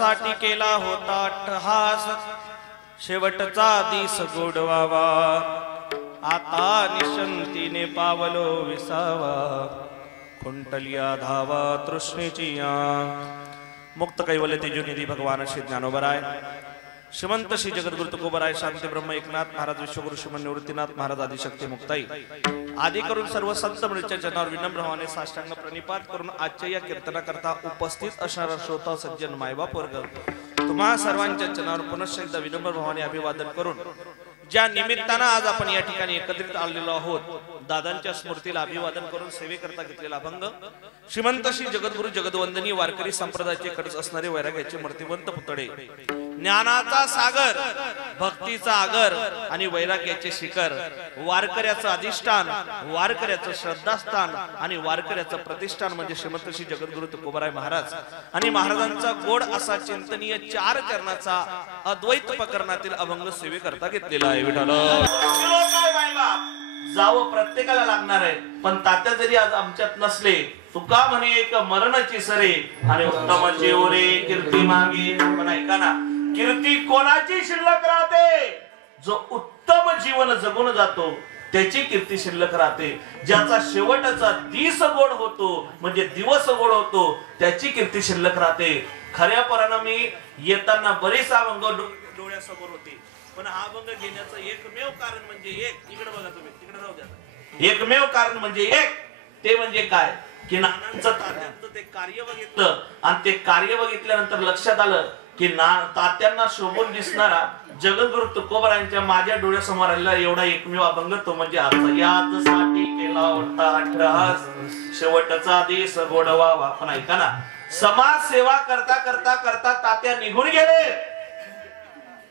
ज्यासाठी केला होता अट्टहास शेवटचा दिस गोडवावा आता निशंतीने पावलो विसावा खुंटलिया धावा तृष्णेची या मुक्त कैवल्य तेजोनिधी भगवान श्री ज्ञानोबराय श्रीमंत श्री जगद्गुरु तुकोबराय शांती ब्रह्म एकनाथ महाराज विश्वगुरु श्रीमन निवृत्तीनाथ महाराज आदिशक्ती मुक्ताई आदी करून सर्व संत मंडळींच्या जनावर विनम्र भावाने साष्टांग प्रणिपात करून आजच्या या कीर्तनाकरता उपस्थित असणारा श्रोता सज्जन मायबाप वर्ग तुम्हा सर्वांच्या जनावर पुनश्च एकदा विनम्र भावाने अभिवादन करून ज्या निमित्तानं आज आपण या ठिकाणी एकत्रित आलेलो आहोत दादांच्या स्मृतीला अभिवादन करून सेवेकरता घेतलेला अभंग श्रीमंत श्री जगद्गुरु जगदवंदनी वारकरी संप्रदायाचे कडच असणारे वैराग्याचे मूर्तिवंत पुतळे ज्ञानाचा सागर भक्तीचा आगर आणि वैराग्याचे शिखर वारकऱ्याचं अधिष्ठान वारकऱ्याचं श्रद्धास्थान आणि वारकऱ्याचं प्रतिष्ठान म्हणजे श्रीमंत श्री जगद्गुरु तुकोबराय महाराज आणि महाराजांचा गोड असा चिंतनीय 4 चरणाचा अद्वैत प्रकरणातील अभंग सेवेकरता घेतलेला आहे विठ्ठल जावं प्रत्येकाला लागणार आहे पण तात्या जरी आज आमच्यात नसले तुका म्हणे एक मरणाची सरे आणि उत्तम जेवरे कीर्ती मागे पण ऐका ना कीर्ती कोणाची शिल्लक राहते जो उत्तम जीवन जगून जातो त्याची कीर्ती शिल्लक राहते ज्याचा शेवटचा दिस गोड होतो म्हणजे दिवस गोड होतो त्याची कीर्ती शिल्लक राहते खऱ्या परानं मी येताना बरेच अभंग डोळ्यासमोर होते पण हा अभंग घेण्याचं एकमेव कारण म्हणजे इकडे बघा तुम्ही तिकडे राहू द्या एकमेव कारण म्हणजे ते म्हणजे काय की नानांचं तात्यांचं ते कार्य बघितलं आणि ते कार्य बघितल्यानंतर लक्षात आलं की तात्यांना शोभून दिसणारा जगद्गुरु तुकोबरायांच्या माझ्या डोळ्यासमोर आलेला एवढा एकमेव अभंग तो म्हणजे आजचा यासाठी केला होता अट्टहास शेवटचा दिस गोडवावा पण ऐका ना समाज सेवा करता करता करता तात्या निघून गेले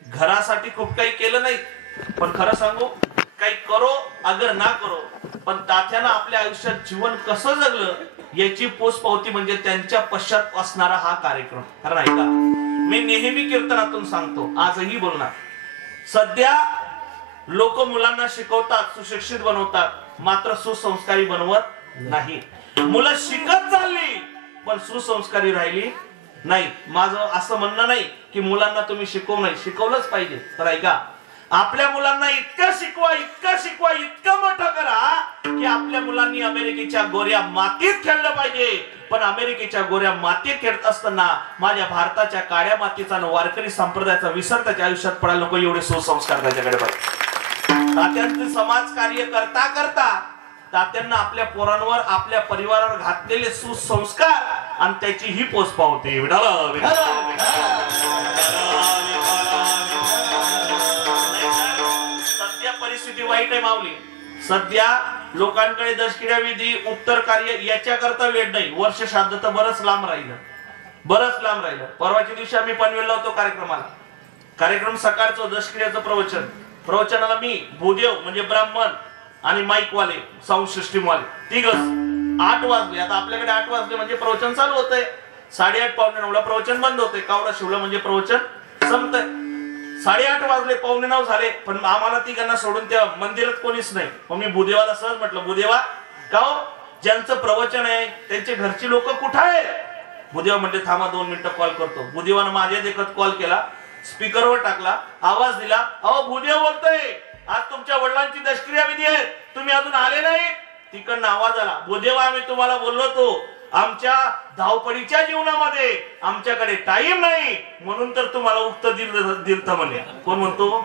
घरासाठी खूप काही केलं नाही पण खरं सांगू काही करो अगर ना करो पण तात्यानं आपल्या आयुष्यात जीवन कसं जगलं याची पोचपावती म्हणजे त्यांच्या पश्चात असणारा हा कार्यक्रम कारण ऐका मी नेहमी कीर्तनातून सांगतो आजही बोलणार सध्या लोक मुलांना शिकवतात सुशिक्षित बनवतात मात्र सुसंस्कारी बनवत नाही मुलं शिकत चालली पण सुसंस्कारी राहिली नाही माझं असं म्हणणं नाही की मुलांना तुम्ही शिकवू नाही शिकवलंच पाहिजे तर ऐका आपल्या मुलांना इतकं शिकवा इतकं मोठं करा की आपल्या मुलांनी अमेरिकेच्या गोऱ्या मातीत खेळलं पाहिजे पण अमेरिकेच्या गोऱ्या मातीत खेळत असताना माझ्या भारताच्या काळ्या मातीचा वारकरी संप्रदायाचा विसर त्याच्या आयुष्यात पडायला नको एवढे सुसंस्कार त्याच्याकडे पाहिजे तात्यांचे समाज कार्य करता करता तात्यांना आपल्या पोरांवर आपल्या परिवारावर घातलेले सुसंस्कार आणि त्याची ही पोच पावते सध्या परिस्थिती वाईट आहे माऊली सध्या लोकांकडे दशकिऱ्या विधी उत्तर कार्य याच्याकरता वेळ नाही वर्ष श्राद्ध तर बरंच लांब राहिलं परवाच्या दिवशी आम्ही पनवेलला होतो कार्यक्रम सकाळचं दशकिऱ्याचं प्रवचनाला मी भूदेव म्हणजे ब्राह्मण आणि माईक वाले साऊंड सिस्टीम वाले तिघच 8 वाजले आता आपल्याकडे 8 वाजले म्हणजे प्रवचन चालू होतंय 8:30 पावणे 9ला प्रवचन बंद होते कावडा शिवला म्हणजे प्रवचन संपतंय 8:30 वाजले 8:45 झाले पण आम्हाला तिघांना सोडून त्या मंदिरात कोणीच नाही मग मी भूदेवाला सहज म्हटलं भूदेवा का हो ज्यांचं प्रवचन आहे त्यांचे घरची लोक कुठं आहे भूदेवा म्हणजे थांबा 2 मिनिटं कॉल करतो भूदेवानं माझ्या देखत कॉल केला स्पीकरवर टाकला आवाज दिला अहो भूदेव बोलतोय आज तुमच्या वडिलांची दशक्रिया विधी आहे तुम्ही अजून आले नाही तिकडनं आवाज आला भूदेवा आम्ही तुम्हाला बोललो होतो आमच्या धावपळीच्या जीवनामध्ये आमच्याकडे टाइम नाही म्हणून तर तुम्हाला उक्त दिलत म्हणे कोण म्हणतो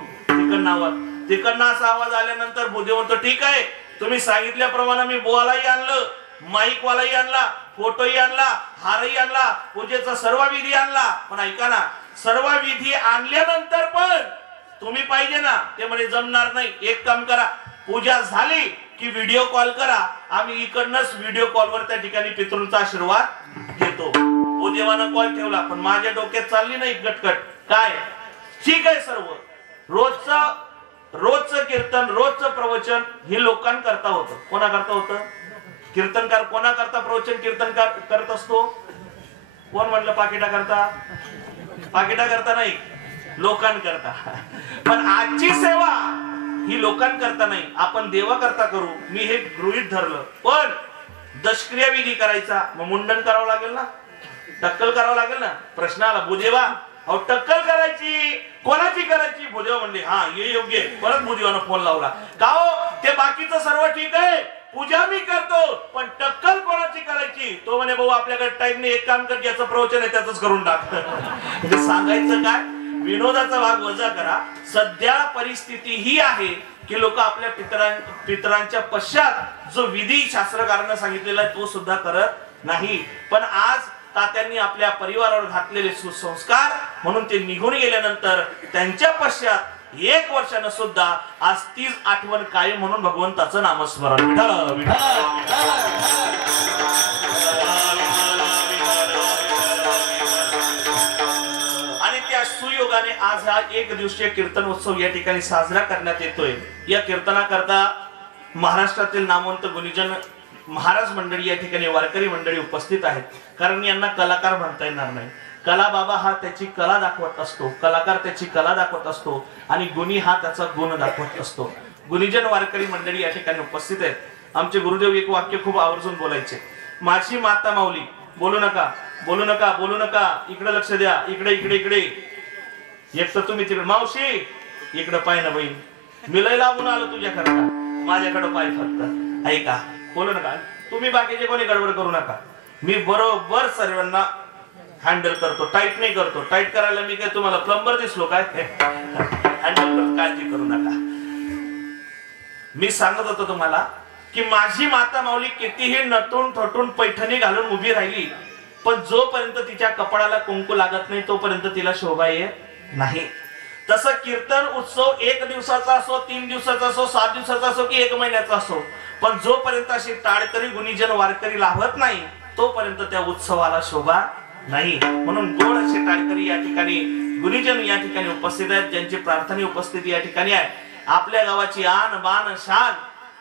तिकडनं असा आवाज आल्यानंतर भूदेव म्हणतो ठीक आहे तुम्ही सांगितल्याप्रमाणे मी बोलाही आणलं माईक वालाही आणला फोटोही आणला हारही आणला पूजेचा सर्व विधी आणला पण ऐका ना सर्व विधी आणल्यानंतर पण तुम्ही पाहिजे ना ते म्हणे जमणार नाही एक काम करा पूजा झाली की व्हिडिओ कॉल करा आम्ही इकडनंच व्हिडिओ कॉलवर त्या ठिकाणी पितृंचा आशीर्वाद घेतो भूदेवानं कॉल ठेवला पण माझ्या डोक्यात चालली नाही गटगट काय ठीक आहे सर्व रोजचं कीर्तन रोजचं प्रवचन हे लोकांकरता होतं कोणाकरता होतं कीर्तनकार कोणाकरता प्रवचन कीर्तनकार करत असतो कोण म्हणलं पाकिटा करता नाही लोकांकरता पण आजची सेवा ही लोकांकरता नाही आपण देवाकरता करू मी हे गृहीत धरलं पण दशक्रिया विधी करायचा मग मुंडन करावं लागेल ना टक्कल करावं लागेल ना. प्रश्न आला, भूदेवा अहो टक्कल करायची, कोणाची करायची? भूदेवा म्हणले हा हे योग्य. परत भूदेवानं फोन लावला, का हो ते बाकीचं सर्व ठीक आहे, पूजा मी करतो, पण टक्कल कोणाची करायची? तो म्हणे भाऊ आपल्याकडे टाइम नाही, एक काम कर, ज्याचं प्रवचन आहे त्याच करून टाक. म्हणजे सांगायचं काय, विनोदाचा भाग वजा करा. सध्या परिस्थिती ही आहे की लोक आपल्या पितरांच्या पश्चात जो विधी शास्त्रकारांना सांगितलेला आहे तो सुद्धा करत नाही. पण आज तात्यांनी आपल्या परिवारावर घातलेले सुसंस्कार म्हणून ते निघून गेल्यानंतर त्यांच्या पश्चात 1 वर्षानं सुद्धा आज तीच आठवण कायम म्हणून भगवंताचं नामस्मरण. विठ्ठल विठ्ठल. आणि त्या सुयोगाने आज हा 1 दिवसीय कीर्तन उत्सव या ठिकाणी साजरा करण्यात येतोय. या कीर्तनाकरता महाराष्ट्रातील नामवंत गुणीजन महाराज मंडळी या ठिकाणी वारकरी मंडळी उपस्थित आहेत. कारण यांना कलाकार म्हणता येणार नाही. कला बाबा हा त्याची कला दाखवत असतो, कलाकार त्याची कला दाखवत असतो आणि गुणी हा त्याचा गुण दाखवत असतो. गुणीजन वारकरी मंडळी या ठिकाणी उपस्थित आहेत. आमचे गुरुदेव एक वाक्य खूप आवर्जून बोलायचे, माझी माता माऊली. बोलू नका, बोलू नका, बोलू नका, इकडे लक्ष द्या, इकडे इकडे इकडे. एक तर तुम्ही तिकडे, मावशी इकडे पाय ना बहीण, मी लय लावून आलो तुझ्याकडे, माझ्याकडे पाय फक्त. ऐका, बोलू नका. तुम्ही बाकीचे कोणी गडबड करू नका. मी बरोबर सर्वांना हँडल करतो, टाईट नाही करतो. टाईट करायला मी काय तुम्हाला प्लंबर दिसलो काय? हँडल करतो, काळजी करू नका. मी सांगत होतो तुम्हाला की माझी माता माऊली कितीही नटून थटून पैठणी घालून उभी राहिली, पण जोपर्यंत तिच्या कपाळाला कुंकू लागत नाही तोपर्यंत तिला शोभा येत नाही. तसं कीर्तन उत्सव 1 दिवसाचा असो, 3 दिवसाचा असो, 7 दिवसाचा असो की 1 महिन्याचा असो, पण जोपर्यंत अशी टाळकरी गुणीजन वारकरी लाभत नाही तोपर्यंत त्या उत्सवाला शोभा नाही. म्हणून गोड असे टाळकरी या ठिकाणी गुणीजन या ठिकाणी उपस्थित आहेत, ज्यांची प्रार्थना उपस्थिती या ठिकाणी आहे. आपल्या गावाची आन बान शान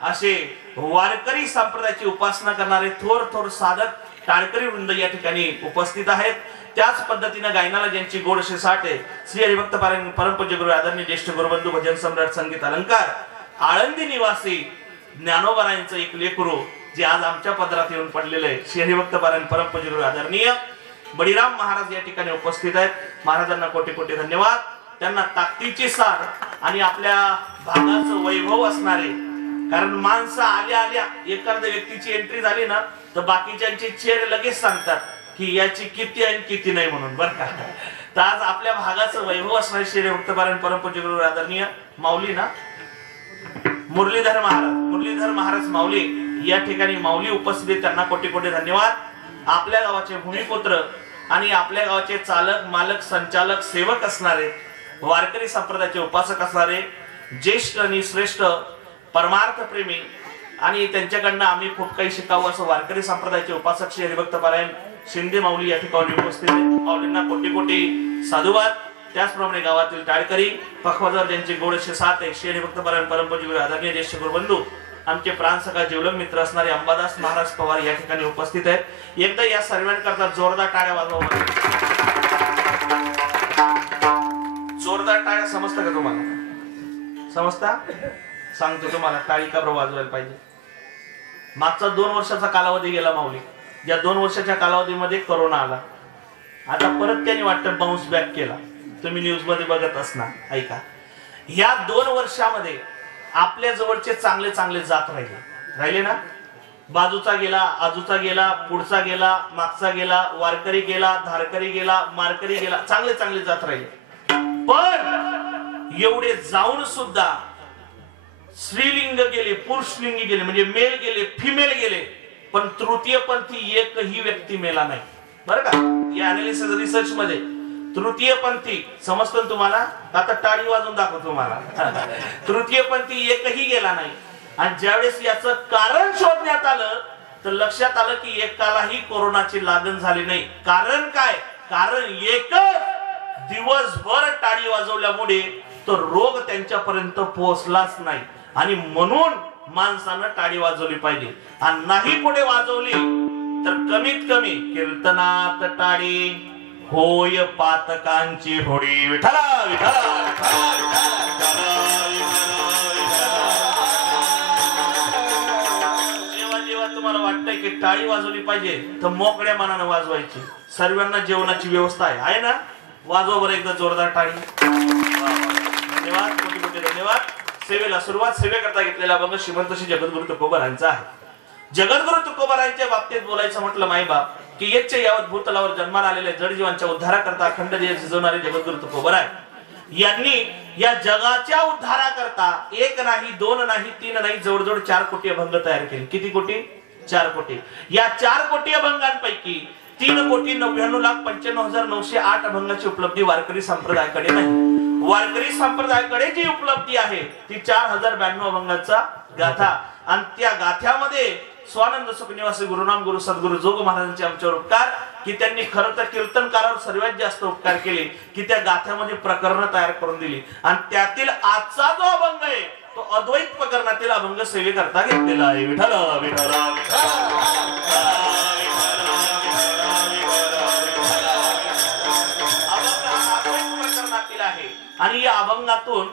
असे वारकरी संप्रदायाची उपासना करणारे थोर थोर साधक टाळकरी वृंद या ठिकाणी उपस्थित आहेत. त्याच पद्धतीने गायनाला ज्यांची गोड असे साठ आहे, श्री हरिभक्त पारायण परमपूज्य गुरु आदरणीय ज्येष्ठ गुरुबंधू भजन सम्राट संगीत अलंकार आळंदी निवासी ज्ञानोबरायांचं एक लेकरू जे आज आमच्या पदरात येऊन पडलेलं आहे, श्री हरिभक्त पारायण परमपूज्य गुरु आदरणीय बळीराम महाराज या ठिकाणी उपस्थित आहेत. महाराजांना कोटी कोटी धन्यवाद. त्यांना ताकदीची साथ आणि आपल्या भागाचं वैभव असणारे, कारण माणसं आल्या आल्या एखाद्या व्यक्तीची एंट्री झाली ना तर बाकीच्यांचे चेहरे लगेच सांगतात की याची किती आहे किती नाही म्हणून, बरं का. तर आज आपल्या भागाचं वैभव असणारे श्री हरिभक्त पारायण परमपूज्य गुरु आदरणीय माऊली ना मुरलीधर महाराज माऊली या ठिकाणी माऊली उपस्थित, त्यांना कोटी कोटी धन्यवाद. आपल्या गावाचे भूमिपुत्र आणि आपल्या गावाचे चालक मालक संचालक सेवक असणारे, वारकरी संप्रदायाचे उपासक असणारे, ज्येष्ठ आणि श्रेष्ठ परमार्थ प्रेमी आणि त्यांच्याकडनं आम्ही खूप काही शिकावं असं वारकरी संप्रदायाचे उपासक श्री हरिभक्त पारायण शिंदे माऊली या ठिकाणी उपस्थित आहेत. माऊलींना कोटी कोटी साधुवाद. त्याचप्रमाणे गावातील टाळकरी पखवाजवर ज्यांची गोड असे साथ आहे, श्री हरिभक्त पारायण परमपूज्य गुरु आदरणीय ज्येष्ठ गुरुबंधू आमचे प्राणसखा जीवलग मित्र असणारे अंबादास महाराज पवार या ठिकाणी उपस्थित आहेत. एकदा या सर्वांकरता जोरदार टाळ्या वाजवा. जोरदार टाळ्या समजतं का तुम्हाला? समजता? सांगतो तुम्हाला टाळी का बरं वाजवायला पाहिजे. मागचा 2 वर्षाचा कालावधी गेला माऊली. या 2 वर्षाच्या कालावधीमध्ये कोरोना आला. आता परत त्यांनी वाटतं बाउन्स बॅक केला. तुम्ही न्यूज मध्ये बघत असणार. ऐका, ह्या 2 वर्षामध्ये आपल्या जवळचे चांगले चांगले जात राहिले ना. बाजूचा गेला, आजूचा गेला, पुढचा गेला, मागचा गेला, वारकरी गेला, धारकरी गेला, मारकरी गेला, चांगले चांगले जात राहिले. पण एवढे जाऊन सुद्धा स्त्रीलिंग गेले, पुरुषलिंगी गेले, म्हणजे मेल गेले, फिमेल गेले, पण तृतीयपंथी एकही व्यक्ती मेला नाही, बरं का. या अनालिसिस रिसर्च मध्ये तृतीयपंथी समजतं तुम्हाला. आता टाळी वाजून दाखवतो तुम्हाला. तृतीयपंथी एकही गेला नाही. आणि ज्यावेळेस याचं कारण शोधण्यात आलं तर लक्षात आलं की एकालाही कोरोनाची लागण झाली नाही. कारण काय? कारण एकच दिवसभर टाळी वाजवल्यामुळे तो रोग त्यांच्यापर्यंत पोहोचलाच नाही. आणि म्हणून माणसानं टाळी वाजवली पाहिजे. आणि नाही पुढे वाजवली तर कमीत कमी कीर्तनात टाळी होय पातकांची होळी. विठ्ठला विठ्ठला. जेव्हा जेव्हा तुम्हाला तुम्हाला वाटतंय की टाळी वाजवली पाहिजे तर मोकळ्या मनानं वाजवायची. सर्वांना जेवणाची व्यवस्था आहे ना? वाजवा बरं एकदा जोरदार टाळी. धन्यवाद, कोटी कोटी धन्यवाद. सेवेला सुरुवात सेवेकरता घेतलेला अभंग श्रीमंत श्री जगद्गुरु तुकोबारायांचा आहे. जगद्गुरु तुकोबारायांच्या बाबतीत बोलायचं म्हटलं मायबाप की येच्चे यावत भूतलावर जन्माला आलेल्या जडजीवांच्या उद्धाराकरता अखंड देह शिजवणारे जगद्गुरु तुकोबाराय यांनी या जगाच्या उद्धाराकरता एक नाही, दोन नाही, तीन नाही, जवळजवळ 4 कोटी अभंग तयार केले. किती कोटी? 4 कोटी. या 4 कोटी अभंगांपैकी 3,99,95,908 अभंगाची उपलब्धी वारकरी संप्रदायाकडे नाही. वारकरी संप्रदायाकडे जी उपलब्धी आहे ती 4092 अभंगाचा गाथा. आणि त्या गाथ्यामध्ये स्वानंद सुख निवासी गुरुनाम गुरु सद्गुरु जोग महाराजांचे आमच्यावर उपकार की त्यांनी खरं तर कीर्तनकारावर सर्वात जास्त उपकार केले की त्या गाथ्यामध्ये प्रकरण तयार करून दिली. आणि त्यातील आजचा जो अभंग आहे तो अद्वैत प्रकरणातील अभंग सेवेकरता घेतलेला आहे. विठ्ठल विठ्ठल प्रकरणातील आहे. आणि या अभंगातून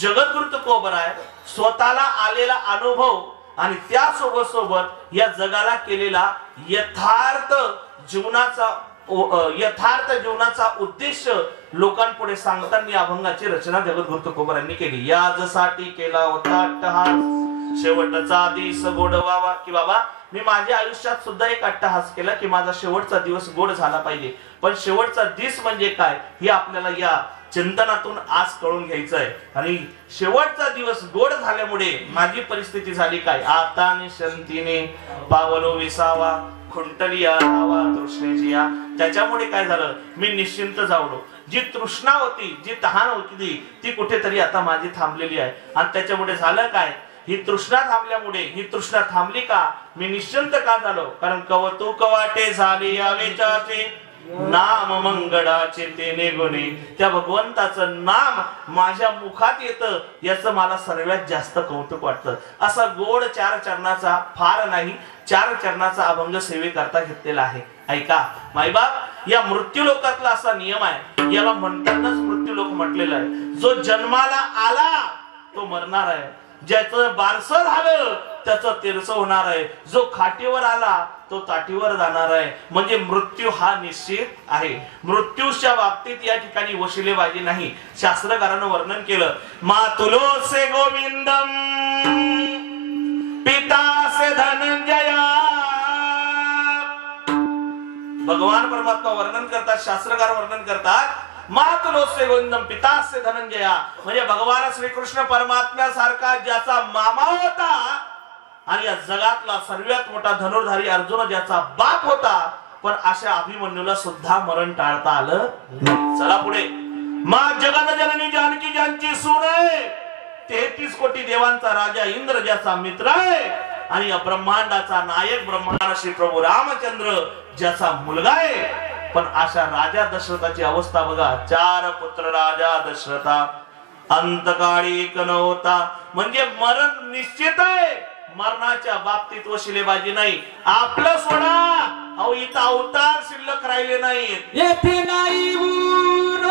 जगद्गुरु तुकोबाराय स्वतःला आलेला अनुभव आणि त्या सोबत सोबत या जगाला केलेला यथार्थ जीवनाचा उद्देश लोकांपुढे सांगताना अभंगाची रचना जगद्गुरु तुकोबारायांनी केली. याजसाठी केला होता अट्टहास शेवटचा दिवस गोड व्हावा. की बाबा मी माझ्या आयुष्यात सुद्धा एक अट्टहास केला की माझा शेवटचा दिवस गोड झाला पाहिजे. पण शेवटचा दिवस म्हणजे काय हे आपल्याला या चिंतनातून आज कळून घ्यायचं आहे. आणि शेवटचा दिवस गोड झाल्यामुळे माझी परिस्थिती झाली काय? आता निशंतीने पावलो विसावा खुंटली आवा तृष्णेची या. त्याच्यामुळे काय झालं? मी निश्चिंत जावलो. जी तृष्णा होती, जी तहान होती ती कुठेतरी आता माझी थांबलेली आहे. आणि त्याच्यामुळे झालं काय? ही तृष्णा थांबल्यामुळे ही तृष्णा थांबली का? मी निश्चिंत का झालो? कारण कवतुक वाटे झाले या वेचाचे नाम मंगळाचे तेने गुणे. त्या भगवंताचं नाम माझ्या मुखात येतं याचं मला सर्वात जास्त कौतुक वाटतं. असा गोड 4 चरणाचा फार नाही 4 चरणाचा अभंग सेवेकरता घेतलेला आहे. ऐका मायबाप, या मृत्यू लोकातला असा नियम आहे, याला म्हणतानाच मृत्यू लोक म्हटलेलं आहे. जो जन्माला आला तो मरणार आहे, ज्याचं बारसं झालं त्याचं तीर्थ होणार आहे, जो खाटीवर आला तो ताटीवर जाणार आहे. म्हणजे मृत्यू हा निश्चित आहे. मृत्यूच्या बाबतीत या ठिकाणी वशिलेबाजी नाही. शास्त्रकारानं वर्णन केलं, मातुलोसे गोविंदम पितासे धनंजया. भगवान परमात्मा वर्णन करतात, शास्त्रकार वर्णन करतात, मातुलोसे गोविंदम पितासे धनंजया. म्हणजे भगवान श्रीकृष्ण परमात्म्यासारखा ज्याचा मामा होता आणि या जगातला सर्वात मोठा धनुर्धारी अर्जुन ज्याचा बाप होता, पण अशा अभिमन्यूला सुद्धा मरण टाळता आलं नाही. चला पुढे. मा जगत जननी जानकी ज्यांची सून आहे, 33 कोटी देवांचा राजा इंद्र ज्याचा मित्र आहे, आणि या ब्रह्मांडाचा नायक ब्रह्मांड श्री प्रभू रामचंद्र ज्याचा मुलगा आहे. पण अशा राजा दशरथाची अवस्था बघा. 4 पुत्र राजा दशरथा, अंतकाळी एक नव्हता. म्हणजे मरण निश्चित आहे. मरणाच्या बाबतीत वशिलेबाजी नाही. आपलं सोडा, अहो इथं अवतार शिल्लक राहिले नाहीत. येथे नाही ऊर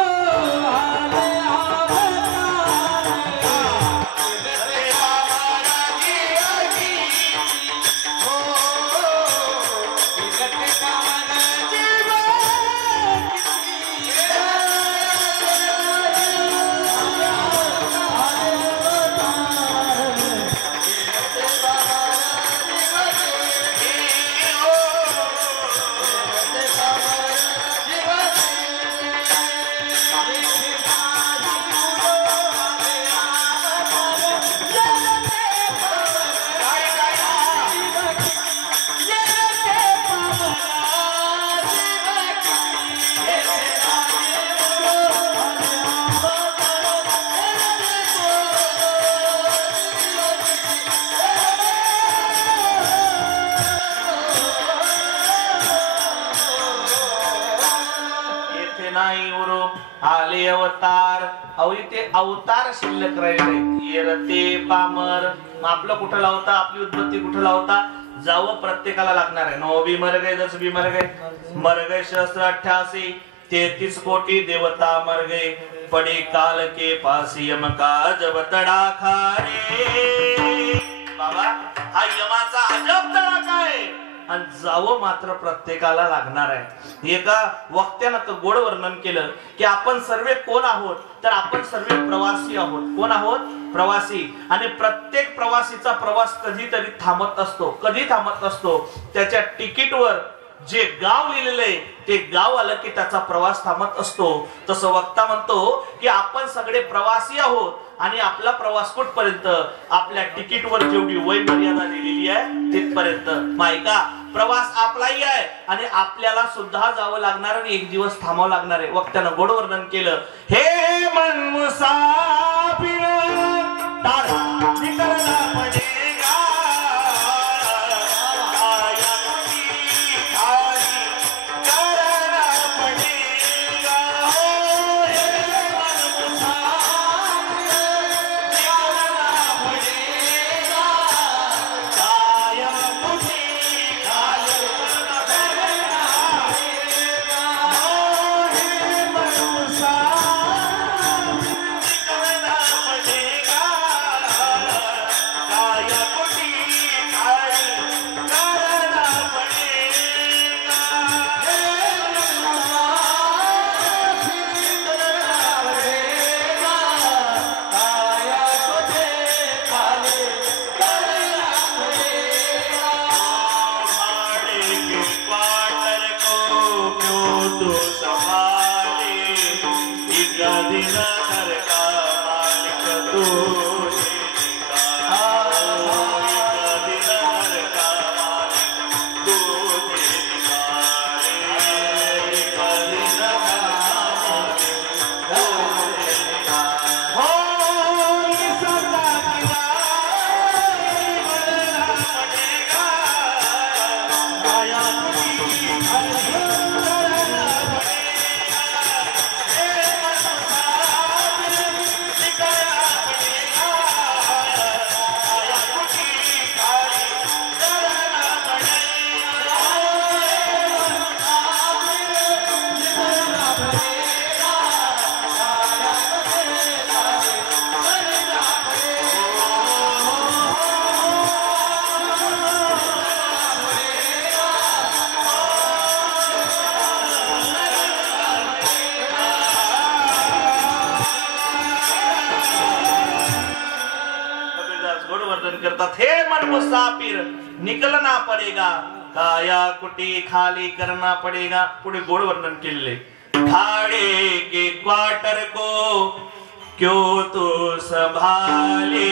आले आले अवतार. अहो इथे अवतार शिल्लक राहिले. येरते पामर. आपलं कुठं लावता, आपली उत्पत्ती कुठं लावता? जावं प्रत्येकाला लागणार आहे. 9 बी मर गए, 10 बी मर गए, मर गए सहस्त्र 88, 33 कोटी देवता मर गए, पड़े काल के पास यम का जब तड़ाखा रे. बाबा हा यमाचा अजब तडाखा आहे. आणि जावं मात्र प्रत्येकाला लागणार आहे. एका वक्त्यानं तर गोड वर्णन केलं की आपण सर्व कोण आहोत, तर आपण सर्व प्रवासी आहोत. कोण आहोत? प्रवासी. आणि प्रत्येक प्रवासीचा प्रवास कधीतरी थांबत असतो. कधी थांबत असतो? त्याच्या तिकीटवर जे गाव लिहिलेलं आहे ते गाव आलं की त्याचा प्रवास थांबत असतो. तसं वक्ता म्हणतो की आपण सगळे प्रवासी आहोत आणि आपला प्रवास कुठपर्यंत? आपल्या तिकीटवर जेवढी वय मर्यादा लिहिलेली आहे तिथपर्यंत. मायका प्रवास आपलाही आहे आणि आपल्याला सुद्धा जावं लागणार आणि एक दिवस थांबावं लागणार आहे. वक्त्यानं गोड वर्णन केलं. हे मन मुसाफिर तारा निकलना पडेगा, मुसाफिर निकलना पडेगा, काया कुटी खाली करना पडेगा. पुढे गोड वर्णन केलेले. भाड़े के क्वार्टर को क्यों तो संभाले,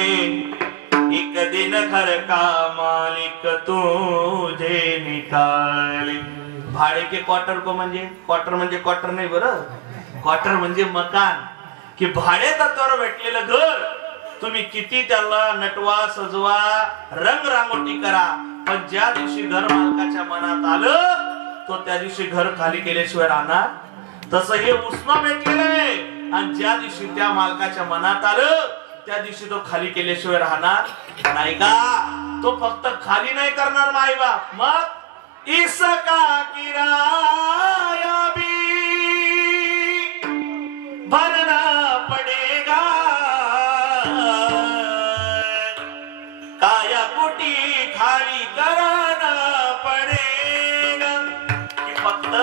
एक दिन घर का मालिक तुझे निकाले. भाडे के क्वार्टर को म्हणजे क्वार्टर म्हणजे क्वार्टर नाही बरं, क्वार्टर म्हणजे मकान. की भाडे तत्वावर भेटलेलं घर तुम्ही किती त्याला नटवा सजवा रंग रांगोटी करा, पण ज्या दिवशी घर मालकाच्या मनात आलं तो त्या दिवशी घर खाली केल्याशिवाय राहणार. तसं हे उसना भेटलेलं आहे आणि ज्या दिवशी त्या मालकाच्या मनात आलं त्या दिवशी तो खाली केल्याशिवाय राहणार नाही का. तो फक्त खाली नाही करणार माई बाप, मग इसका किराया भी भरना पडेगा, काया कुटी खाली करना पडेगा. की फक्त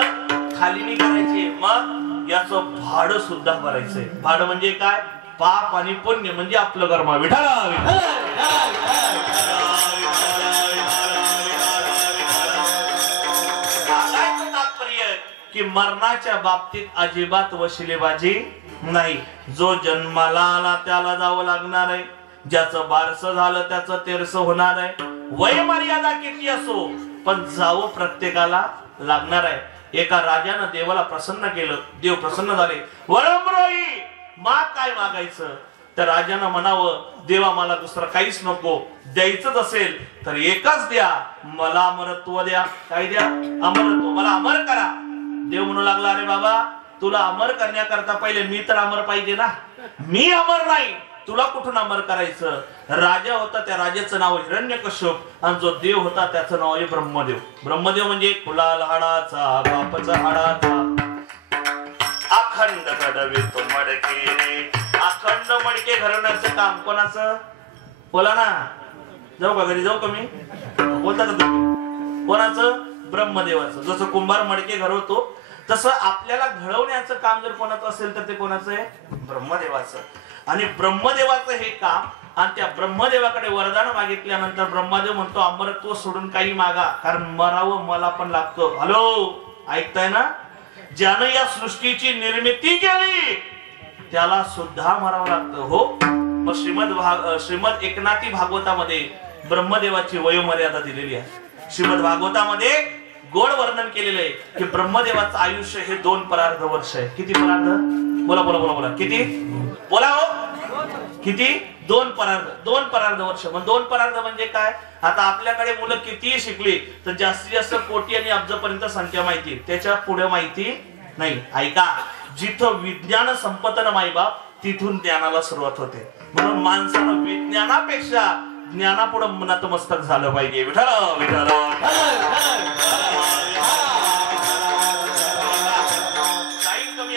खाली नाही करायचे, मग याचं भाडं सुद्धा भरायचंय. भाडं म्हणजे काय? पाप आणि पुण्य म्हणजे आपलं कर्म. तात्पर्य की मरणाच्या बाबतीत अजिबात वशिलेबाजी नाही. जो जन्माला आला त्याला जावं लागणार आहे, ज्याचं बारसं झालं त्याचं तेरसं होणार आहे. वय मर्यादा किती असो पण जावं प्रत्येकाला लागणार आहे. एका राजानं देवाला प्रसन्न केलं, देव प्रसन्न झाले. वरमरोई माग काय मागायचं? तर राजानं म्हणावं, देवा मला दुसरं काहीच नको, द्यायचंच असेल तर एकच द्या, मला अमरत्व द्या. काय द्या? अमरत्व. मला अमर करा. देव म्हणू लागला, अरे बाबा तुला अमर करण्याकरता पहिले मी तर अमर पाहिजे ना. मी अमर नाही, तुला कुठून अमर करायचं? राजा होता त्या राजाचं नाव हिरण्यकश्यप आणि जो देव होता त्याचं नाव आहे ब्रह्मदेव. ब्रह्मदेव म्हणजे कुलाल हाडाचा, बापाचा हाडाचा, अखंड घडवे तो मडके रे. अखंड मडके घडवण्याचं काम कोणाचं? बोला ना. जाऊ का घरी? जाऊ का मी? बोलता का तुम्ही? कोणाचं? ब्रह्मदेवाचं. जसं कुंभार मडके घडवतो तसं आपल्याला घडवण्याचं काम जर कोणाचं असेल तर ते कोणाचं आहे? ब्रह्मदेवाचं. आणि ब्रह्मदेवाचं हे काम, आणि त्या ब्रह्मदेवाकडे वरदान मागितल्यानंतर ब्रह्मदेव म्हणतो अमरत्व सोडून काही मागा, कारण मरावं मला पण लागतं. हॅलो, ऐकताय ना? ज्यानं या सृष्टीची निर्मिती केली त्याला सुद्धा मरावं लागतं. हो, मग श्रीमद एकनाथी भागवतामध्ये ब्रह्मदेवाची वयोमर्यादा दिलेली आहे. श्रीमद भागवतामध्ये गोड वर्णन केलेलं आहे की ब्रह्मदेवाचं आयुष्य हे 2 परार्ध वर्ष आहे. किती परार्ध? बोला बोला बोला बोला. किती? बोला हो. किती? 2 परार्ध. 2 परार्ध वर्ष. मग 2 परार्ध म्हणजे काय? आता आपल्याकडे मुलं कितीही शिकली तर जास्तीत जास्त कोटी आणि अब्जपर्यंत संख्या माहिती, त्याच्या पुढे माहिती नाही. ऐका, जिथं विज्ञान संपत ना माईबाप, तिथून ज्ञानाला सुरुवात होते. म्हणून माणसानं विज्ञानापेक्षा ज्ञानापुढे नतमस्तक झालं पाहिजे. विठ्ठल विठ्ठल.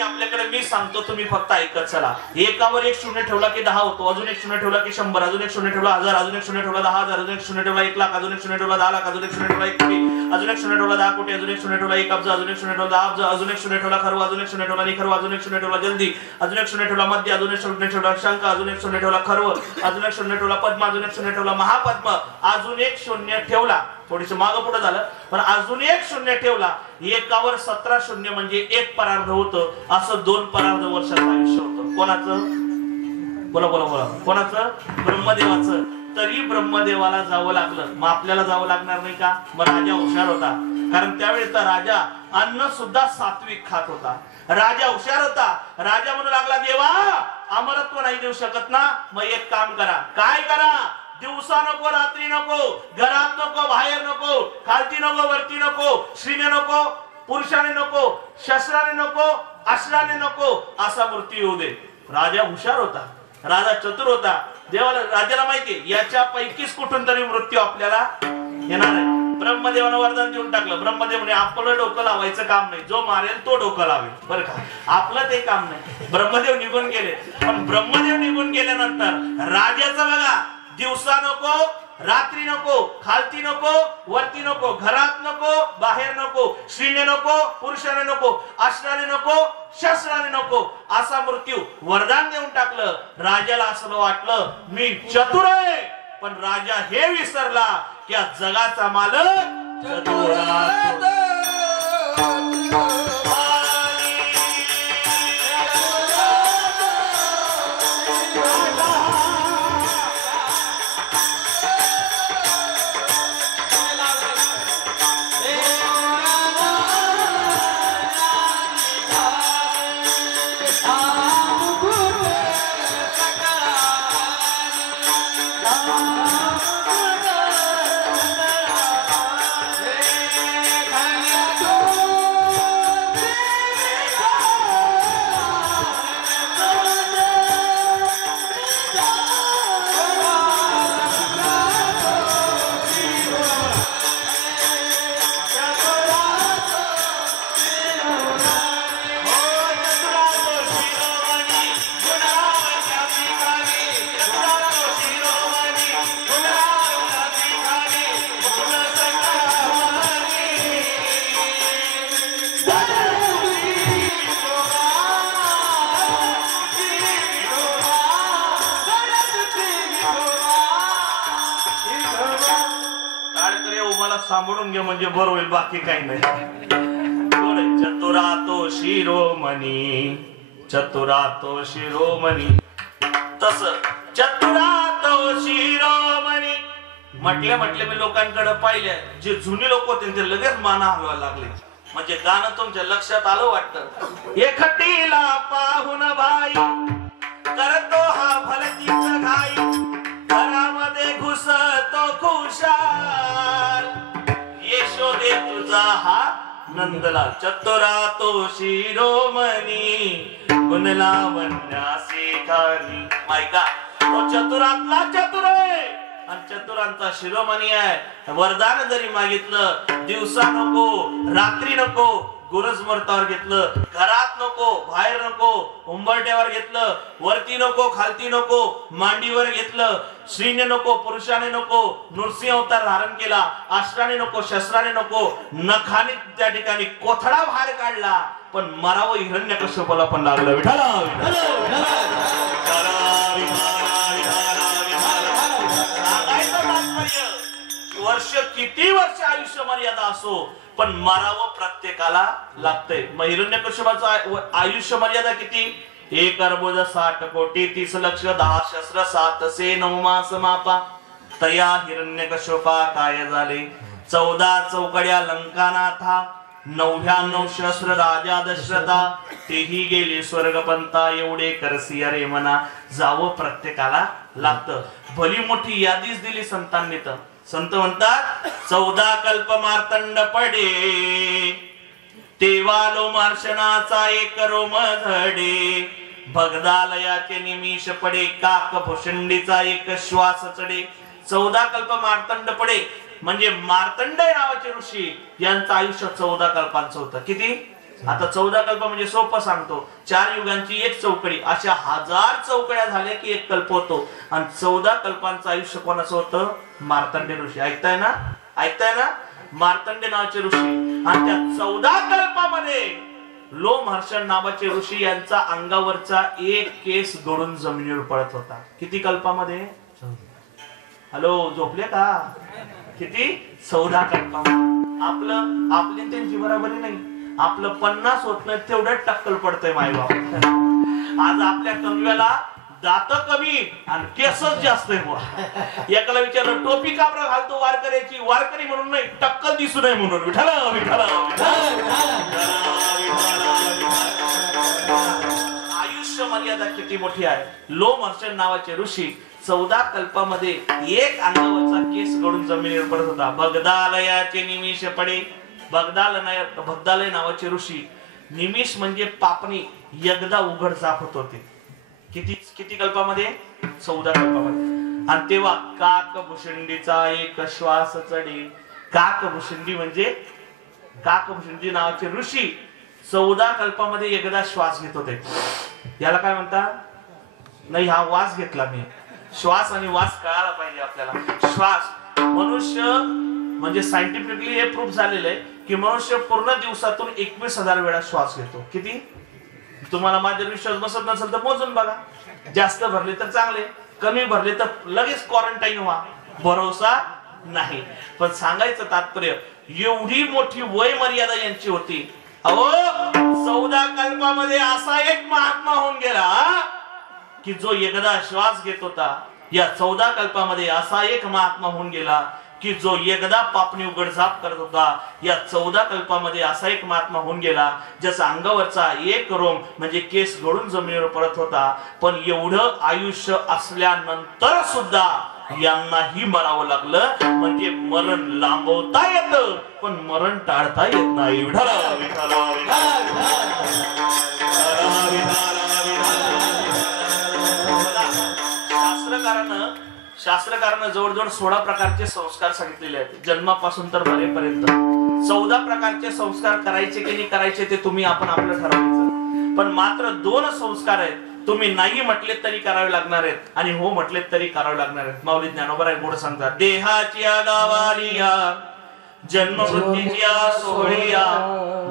आपल्याकडे मी सांगतो, तुम्ही फक्त ऐकत चला. एकावर 1 शून्य ठेवला की 10 होतो, अजून 1 शून्य ठेवला की 100, अजून 1 शून्य ठेवला 1000, अजून 1 शून्य ठेवला 10,000, अजून 1 शून्य ठेवला 1,00,000, अजून 1 शून्य ठेवला 10,00,000, अजून 1 शून्य ठेवला 1 कोटी, अजून 1 शून्य ठेवला 10 कोटी, अजून 1 शून्य ठेवला 1 अब्ज, अजून 1 शून्य ठेवला 10 अब्ज, अजून 1 शून्य ठेवला खरव, अजून 1 शून्य ठेवला निखरव, अजून 1 शून्य ठेवला जल्दी, अजून 1 शून्य ठेवला मध्य, अजून 1 शून्य ठेवला शंख, अजून 1 शून्य ठेवला खरव, अजून 1 शून्य ठेवला पद्म, अजून 1 शून्य ठेवला महापद्म, अजून 1 शून्य ठेवला, थोडीस मागं पुढे झालं पण अजून 1 शून्य ठेवला. एकावर 17 शून्य म्हणजे 1 परार्ध होतं. असं 2 परार्ध वर्षाचं आयुष्य होतं. कोणाचं? बोला बोला बोला. कोणाचं? ब्रह्मदेवाचं. तरी ब्रह्मदेवाला जावं लागलं. मग आपल्याला जावं लागणार नाही का? मग राजा हुशार होता, कारण त्यावेळेचा राजा अन्न सुद्धा सात्विक खात होता. राजा हुशार होता. राजा म्हणू लागला, देवा अमरत्व नाही देऊ शकत ना, मग एक काम करा. काय करा? दिवसा नको, रात्री नको, घरात नको, बाहेर नको, खालती नको, वरती नको, स्त्रीने नको, पुरुषाने नको, शस्त्राने नको, अस्त्राने नको, असा मृत्यू येऊ दे. राजा हुशार होता, राजा चतुर होता. देवाला, राजाला माहिती याच्या पैकीच कुठून तरी मृत्यू आपल्याला येणार आहे. ब्रह्मदेवानं वरदान देऊन टाकलं. ब्रह्मदेव म्हणे आपलं डोकं लावायचं काम नाही, जो मारेल तो डोकं लावेल. बरं का? आपलं ते काम नाही. ब्रह्मदेव निघून गेले. पण ब्रह्मदेव निघून गेल्यानंतर राजाचं बघा, दिवसा नको, रात्री नको, खालती नको, वरती नको, घरात नको, बाहेर नको, स्त्रीने नको, पुरुषाने नको, अस्त्राने नको, शस्त्राने नको, असा मृत्यू वरदान देऊन टाकलं. राजाला असं वाटलं मी चतुर आहे, पण राजा हे विसरला की या जगाचा मालक चतुर आहे. सांभाळून घे म्हणजे बरं होईल, बाकी काही नाही. चतुरातो शिरोमणी, चतुरातो शिरोमणी, तस चतुरातो शिरोमणी म्हटले मी लोकांकडे पाहिले, जे जुनी लोक होते ते लगेच माना हलवायला लागले. म्हणजे गाणं तुमच्या लक्षात आलं वाटतं. एकटीला पाहून भाई करतो हा भलतीच घाई, घरामध्ये घुसतो खुशाल, यशोदे तुझा हा नंदलाल. चतुरातो शिरोमणी, गुणलावण्यासी खाली. मायका, तो चतुरातला चतुर आहे आणि चतुरांचा शिरोमणी आहे. वरदान जरी मागितलं, दिवसा नको, रात्री नको, गुरजमर्तावर घेतलं, घरात नको, बाहेर नको, उंबरट्यावर घेतलं, वरती नको, खालती नको, मांडीवर घेतलं, स्त्रीने नको, पुरुषाने नको, नृसिंह अवतार धारण केला, अस्त्राने नको, शस्त्राने नको, नखाने त्या ठिकाणी कोथळा बाहेर काढला, पण मरावं हिरण्यकश्यपाला पण लागलं. विठाला वर्ष किती वर्ष आयुष्य मर्यादा असो, पण मरावं प्रत्येकाला लागतंय. मग हिरण्यकश्यपाचं आयुष्य मर्यादा किती? 1 अर्बुद 60 कोटी 30 लक्ष 10 शस्त्र 7 से 9 मास मापा. तया हिरण्यकश्यपा काय झाले? 14 चौकड्या लंकानाथा, 99 शस्त्र राजा दशरथा, तेही गेले स्वर्गपंथा, एवढे करसी अरे मना. जावं प्रत्येकाला लागतं. भली मोठी यादीच दिली संतांनी. तर संत म्हणतात 14 कल्प मार्तंड पडे, तेवालो मार्शनाचा एक रोम धडे, भगदालयाचे निमिष पडे, काक भुषंडीचा एक श्वास चढे. 14 कल्प मार्तंड पडे म्हणजे मार्तंड नावाचे ऋषी यांचं आयुष्य 14 कल्पांचं होतं. किती? आता 14 कल्प म्हणजे सोपं सांगतो, 4 युगांची एक चौकडी, अशा 1000 चौकड्या झाल्या की एक कल्प होतो. आणि 14 कल्पांचं आयुष्य कोणाचं होतं? मार्तंड ऋषी. ऐकताय ना? ऐकताय ना? मार्तंड नावाचे ऋषी. आणि त्या 14 कल्पामध्ये लोमहर्षण नावाचे ऋषी यांचा अंगावरचा एक केस गळून जमिनीवर पडत होता. किती कल्पामध्ये? हॅलो, झोपले का? किती? 14 कल्पामध्ये. आपली त्यांची बरोबरी नाही. आपलं 50 होत नाही तेवढं टक्कल पडतंय मायबाप. आज आपल्या कंगव्याला दात कमी आणि केसच जास्त आहे. एकाला विचारलं टोपी का बरं घालतो वारकऱ्याची? वारकरी म्हणून नाही, टक्कल दिसू नये म्हणून. विठाला विठाला. आयुष्य मर्यादा किती मोठी आहे. लोमहर्षण नावाचे ऋषी 14 कल्पामध्ये एक अंगावरचा केस गळून जमिनीवर पडत होता. भगदालयाचे निमिष पडे. भगदालय नावाचे ऋषी, निमिष म्हणजे पापणी, एकदा उघड जापत होते. किती कल्पामध्ये? 14 कल्पामध्ये. आणि तेव्हा काक भुषंडीचा एक श्वास चढे. काक भुषंडी म्हणजे काकभुषंडी नावाचे ऋषी 14 कल्पामध्ये एकदा श्वास घेत होते. याला काय म्हणतात? नाही, हा वास घेतला मी. श्वास आणि वास कळायला पाहिजे आपल्याला. श्वास, मनुष्य म्हणजे सायंटिफिकली हे प्रूफ झालेलं आहे की मनुष्य पूर्ण दिवसातून 21,000 वेळा श्वास घेतो. किती? तुम्हाला माझ्या विश्वास बसत नसेल तर मोजून बघा. जास्त भरले तर चांगले, कमी भरले तर लगेच क्वारंटाईन व्हा. भरोसा नाही. पण सांगायचं तात्पर्य, एवढी मोठी वय मर्यादा यांची होती. अहो, 14 कल्पामध्ये असा एक महात्मा होऊन गेला की जो एकदा श्वास घेत होता. या 14 कल्पामध्ये असा एक महात्मा होऊन गेला की जो एकदा पापणी उघडझाप करत होता. या 14 कल्पामध्ये असा एक महात्मा होऊन गेला ज्याचा अंगावरचा एक रोम म्हणजे केस गळून जमिनीवर पडत होता. पण एवढं आयुष्य असल्यानंतर सुद्धा यांनाही मरावं लागलं. म्हणजे मरण लांबवता येतं पण मरण टाळता येत नाही. विठाला विठाला शास्त्रकारानं जवळजवळ 16 प्रकारचे संस्कार सांगितलेले आहेत. जन्मापासून तर मरेपर्यंत 14 प्रकारचे संस्कार करायचे की नाही करायचे ते तुम्ही आपण आपलं ठरवायचं. पण मात्र 2 संस्कार आहेत, तुम्ही नाही म्हटले तरी करावे लागणार आहेत आणि हो म्हटले तरी करावे लागणार आहेत. माऊली ज्ञानोबा गोड सांगतात, देहाची गावालिया जन्म मृत्यूच्या सोहळिया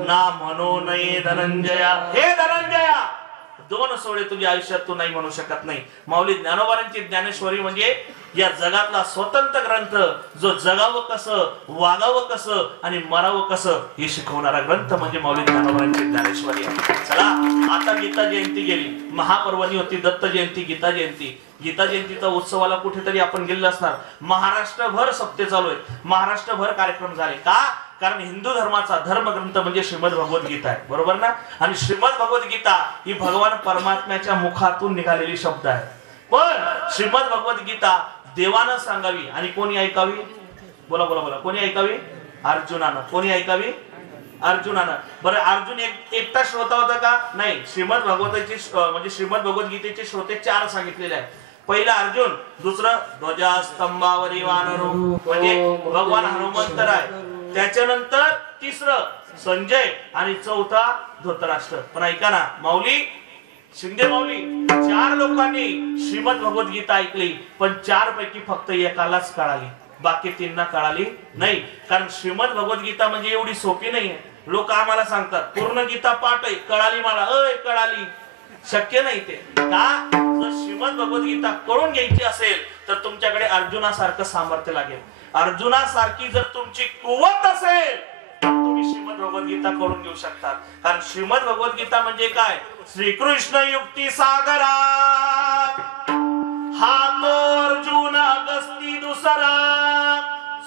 ना म्हणू नये धनंजया. हे धनंजया, 2 सोहळे तुझ्या आयुष्यात तू नाही म्हणू शकत नाही. माऊली ज्ञानोबांची ज्ञानेश्वरी म्हणजे या जगातला स्वतंत्र ग्रंथ, जो जगावं कसं, वागावं कसं आणि मरावं कसं हे शिकवणारा ग्रंथ म्हणजे माऊली ज्ञानोबांची ज्ञानेश्वरी आहे. चला, आता गीता जयंती गेली, महापर्वणी होती दत्त जयंती, गीता जयंती. गीता जयंतीचा उत्सवाला कुठेतरी आपण गेलेलो असणार. महाराष्ट्रभर सप्ते चालू आहेत, महाराष्ट्रभर कार्यक्रम झाले. का? कारण हिंदू धर्माचा धर्मग्रंथ म्हणजे श्रीमद भगवद्गीता आहे, बरोबर ना? आणि श्रीमद भगवद्गीता ही भगवान परमात्म्याच्या मुखातून निघालेली शब्द आहे. पण श्रीमद भगवद्गीता देवानं सांगावी आणि कोणी ऐकावी? बोला बोला बोला, कोणी ऐकावी? अर्जुनानं. कोणी ऐकावी? अर्जुनानं. बरं, अर्जुन एकटा श्रोता होता का? नाही. श्रीमद भगवताची म्हणजे श्रीमद भगवद्गीतेचे श्रोते 4 सांगितलेले आहेत. पहिला अर्जुन, दुसरं ध्वजास्तंभावरी वानरो म्हणजे भगवान हनुमंत राय, त्याच्यानंतर तिसरं संजय आणि चौथा धृतराष्ट्र. पण ऐका ना माऊली, शिंदे माऊली, 4 लोकांनी श्रीमद भगवद्गीता ऐकली, पण 4 पैकी फक्त एकालाच कळाली, बाकी 3 कळाली नाही. कारण श्रीमद भगवद्गीता म्हणजे एवढी सोपी नाहीये. लोक आम्हाला सांगतात पूर्ण गीता पाठ आहे, कळाली मला, कळाली. शक्य नाही ते. का? जर श्रीमद भगवद्गीता कळून घ्यायची असेल तर तुमच्याकडे अर्जुनासारखं सामर्थ्य लागेल. अर्जुनासारखी जर तुमची कुवत असेल तर तुम्ही श्रीमद भगवद्गीता कळून घेऊ शकतात. कारण श्रीमद भगवद्गीता म्हणजे काय? श्रीकृष्ण युक्ती सागरा हा तो अर्जुन अगस्ती दुसरा.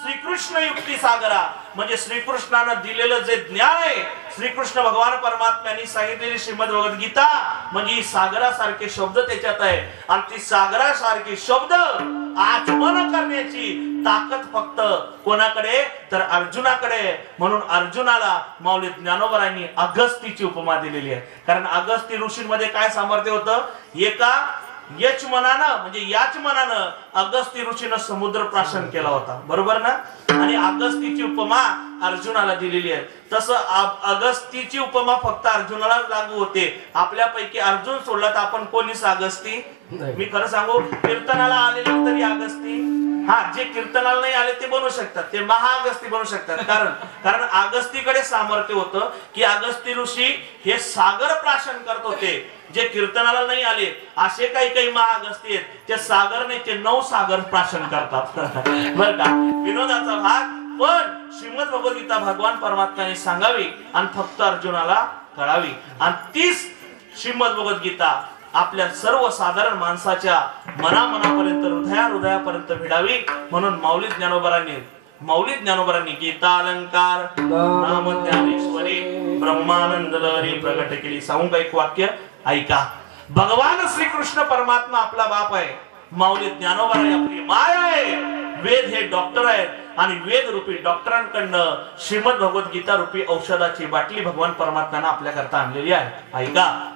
श्रीकृष्ण युक्ती सागरा म्हणजे श्रीकृष्णानं दिलेलं जे ज्ञान आहे, श्रीकृष्ण भगवान परमात्म्यांनी सांगितलेली श्रीमद भगवद्गीता म्हणजे ही सागरासारखे शब्द त्याच्यात आहे. आणि ती सागरासारखे शब्द आचमन करण्याची ताकद फक्त कोणाकडे? तर अर्जुनाकडे. म्हणून अर्जुनाला माऊली ज्ञानोबरांनी अगस्तीची उपमा दिलेली आहे. कारण अगस्ती ऋषींमध्ये काय सामर्थ्य होतं? एका याच मनानं म्हणजे याच मनानं अगस्ती ऋषीनं समुद्र प्राशन केला होता, बरोबर ना? आणि अगस्तीची उपमा अर्जुनाला दिलेली आहे. तसं अगस्तीची उपमा फक्त अर्जुनाला लागू होते. आपल्यापैकी अर्जुन सोडला तर आपण कोणीच अगस्ती. मी खरं सांगू, कीर्तनाला आलेले तरी अगस्ती. हा, जे कीर्तनाला नाही आले ते बनू शकतात, ते महाअगस्ती बनू शकतात. कारण अगस्तीकडे सामर्थ्य होतं की अगस्ती ऋषी हे सागर प्राशन करत होते. जे कीर्तनाला नाही आले असे काही महाअगस्ती आहेत, ते सागर नाही ते 9 सागर प्राशन करतात. बर का? विनोदाचा भाग. पण श्रीमद भगवद्गीता भगवान परमात्म्याने सांगावी आणि फक्त अर्जुनाला कळावी. आणि तीच श्रीमद भगवद्गीता आपल्या सर्वसाधारण माणसाच्या मनापर्यंत हृदयापर्यंत भिडावी. म्हणून माऊली ज्ञानोबरांनी गीता अलंकार नाम ज्ञानेश्वरी ब्रह्मानंद लहरी प्रगट केली. सांगू का एक वाक्य? ऐका. भगवान श्रीकृष्ण परमात्मा आपला बाप आहे, माऊली ज्ञानोबराई आपली माय आहे. वेद हे डॉक्टर आहेत आणि वेद रूपी डॉक्टरांकडनं श्रीमद भगवद्गीता रूपी औषधाची बाटली भगवान परमात्म्यानं आपल्या करता आणलेली आहे. ऐका.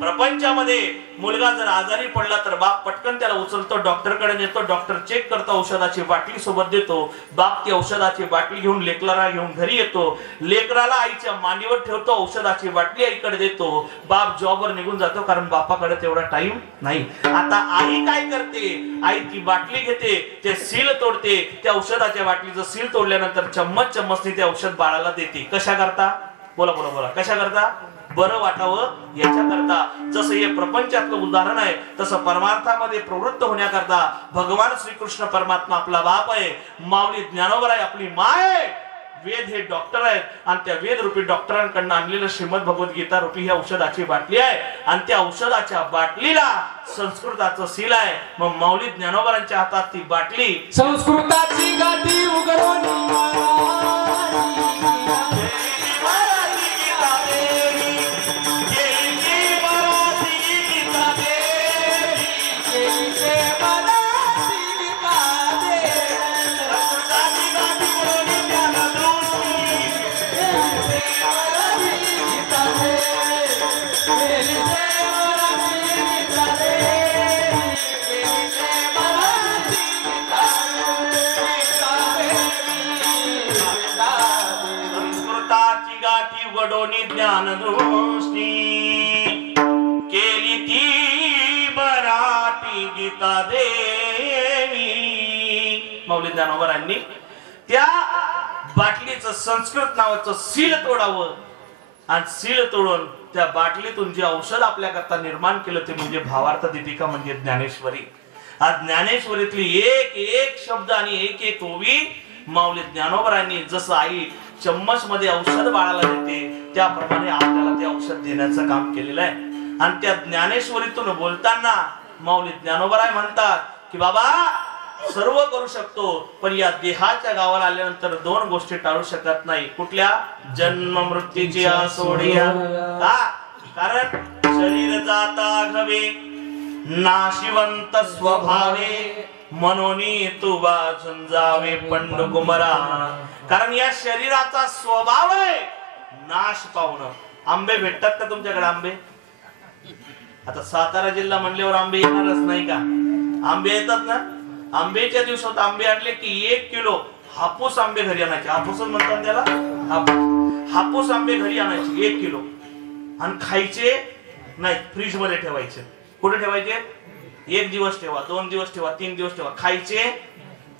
प्रपंचामध्ये मुलगा जर आजारी पडला तर बाप पटकन त्याला उचलतो, डॉक्टरकडे नेतो, डॉक्टर चेक करतो, औषधाची बाटली सोबत देतो. बाप ती औषधाची बाटली घेऊन लेकराला घेऊन घरी येतो, लेकराला आईच्या मांडीवर ठेवतो, औषधाची बाटली आईकडे देतो. बाप जॉबवर निघून जातो कारण बापाकडे तेवढा टाइम नाही. आता आई काय करते? आई ती बाटली घेते, ते सील तोडते, त्या औषधाच्या बाटलीचं सील तोडल्यानंतर चम्मचने ते औषध बाळाला देते. कशा करता? बोला कशा करता? बरं वाटावं याच्या करता. जसं हे प्रपंचातलं उदाहरण आहे तसं परमार्थामध्ये प्रवृत्त होण्याकरता भगवान श्रीकृष्ण परमात्मा आपला बाप आहे, माऊली ज्ञानोबराई आपली माय आहे. वेद हे डॉक्टर आहेत आणि त्या वेद रूपी डॉक्टरांकडून आणलेलं श्रीमद भगवद्गीता रूपी ही औषधाची बाटली आहे. आणि त्या औषधाच्या बाटलीला संस्कृताचं सील आहे. मग माऊली ज्ञानोबरांच्या हातात ती बाटली संस्कृताची गाठी उघडून ज्ञान दृष्टी केली ती मराठी गीता देवी. माऊली ज्ञानोबरांनी त्या बाटलीचं संस्कृत नावाचं सील तोडावं आणि सील तोडून त्या बाटलीतून जे औषध आपल्याकरता निर्माण केलं ते म्हणजे भावार्थ दीपिका म्हणजे ज्ञानेश्वरी. आज ज्ञानेश्वरीतली एक शब्द आणि एक ओवी माऊली ज्ञानोबरांनी जसं आई चम्मच मध्ये औषध बाळाला देते त्याप्रमाणे आपल्याला ते औषध देण्याचं काम केलेलं आहे. आणि त्या ज्ञानेश्वरीतून बोलताना माऊली ज्ञानोबराय म्हणतात की बाबा सर्व करू शकतो पण या देहाच्या गावाला आल्यानंतर 2 गोष्टी टाळू शकत नाही. कुठल्या? जन्म मृत्यूची सोडिया. कारण शरीर जाता घवे नाशिवंत स्वभावे मनोनी तू वाचून जावे पंडकुमरा. कारण या शरीराचा स्वभाव आहे नाश पावणं. आंबे भेटतात का तुमच्याकडे? आंबे आता सातारा जिल्हा म्हणल्यावर आंबे येणारच नाही का? आंबे येतात ना. आंब्याच्या दिवसात आंबे आणले की 1 किलो हापूस आंबे घरी आणायचे. हापूसच म्हणतात त्याला. हापूस आंबे घरी आणायचे 1 किलो आणि खायचे नाही, फ्रीज मध्ये ठेवायचे. कुठे ठेवायचे? 1 दिवस ठेवा, 2 दिवस ठेवा, 3 दिवस ठेवा. खायचे,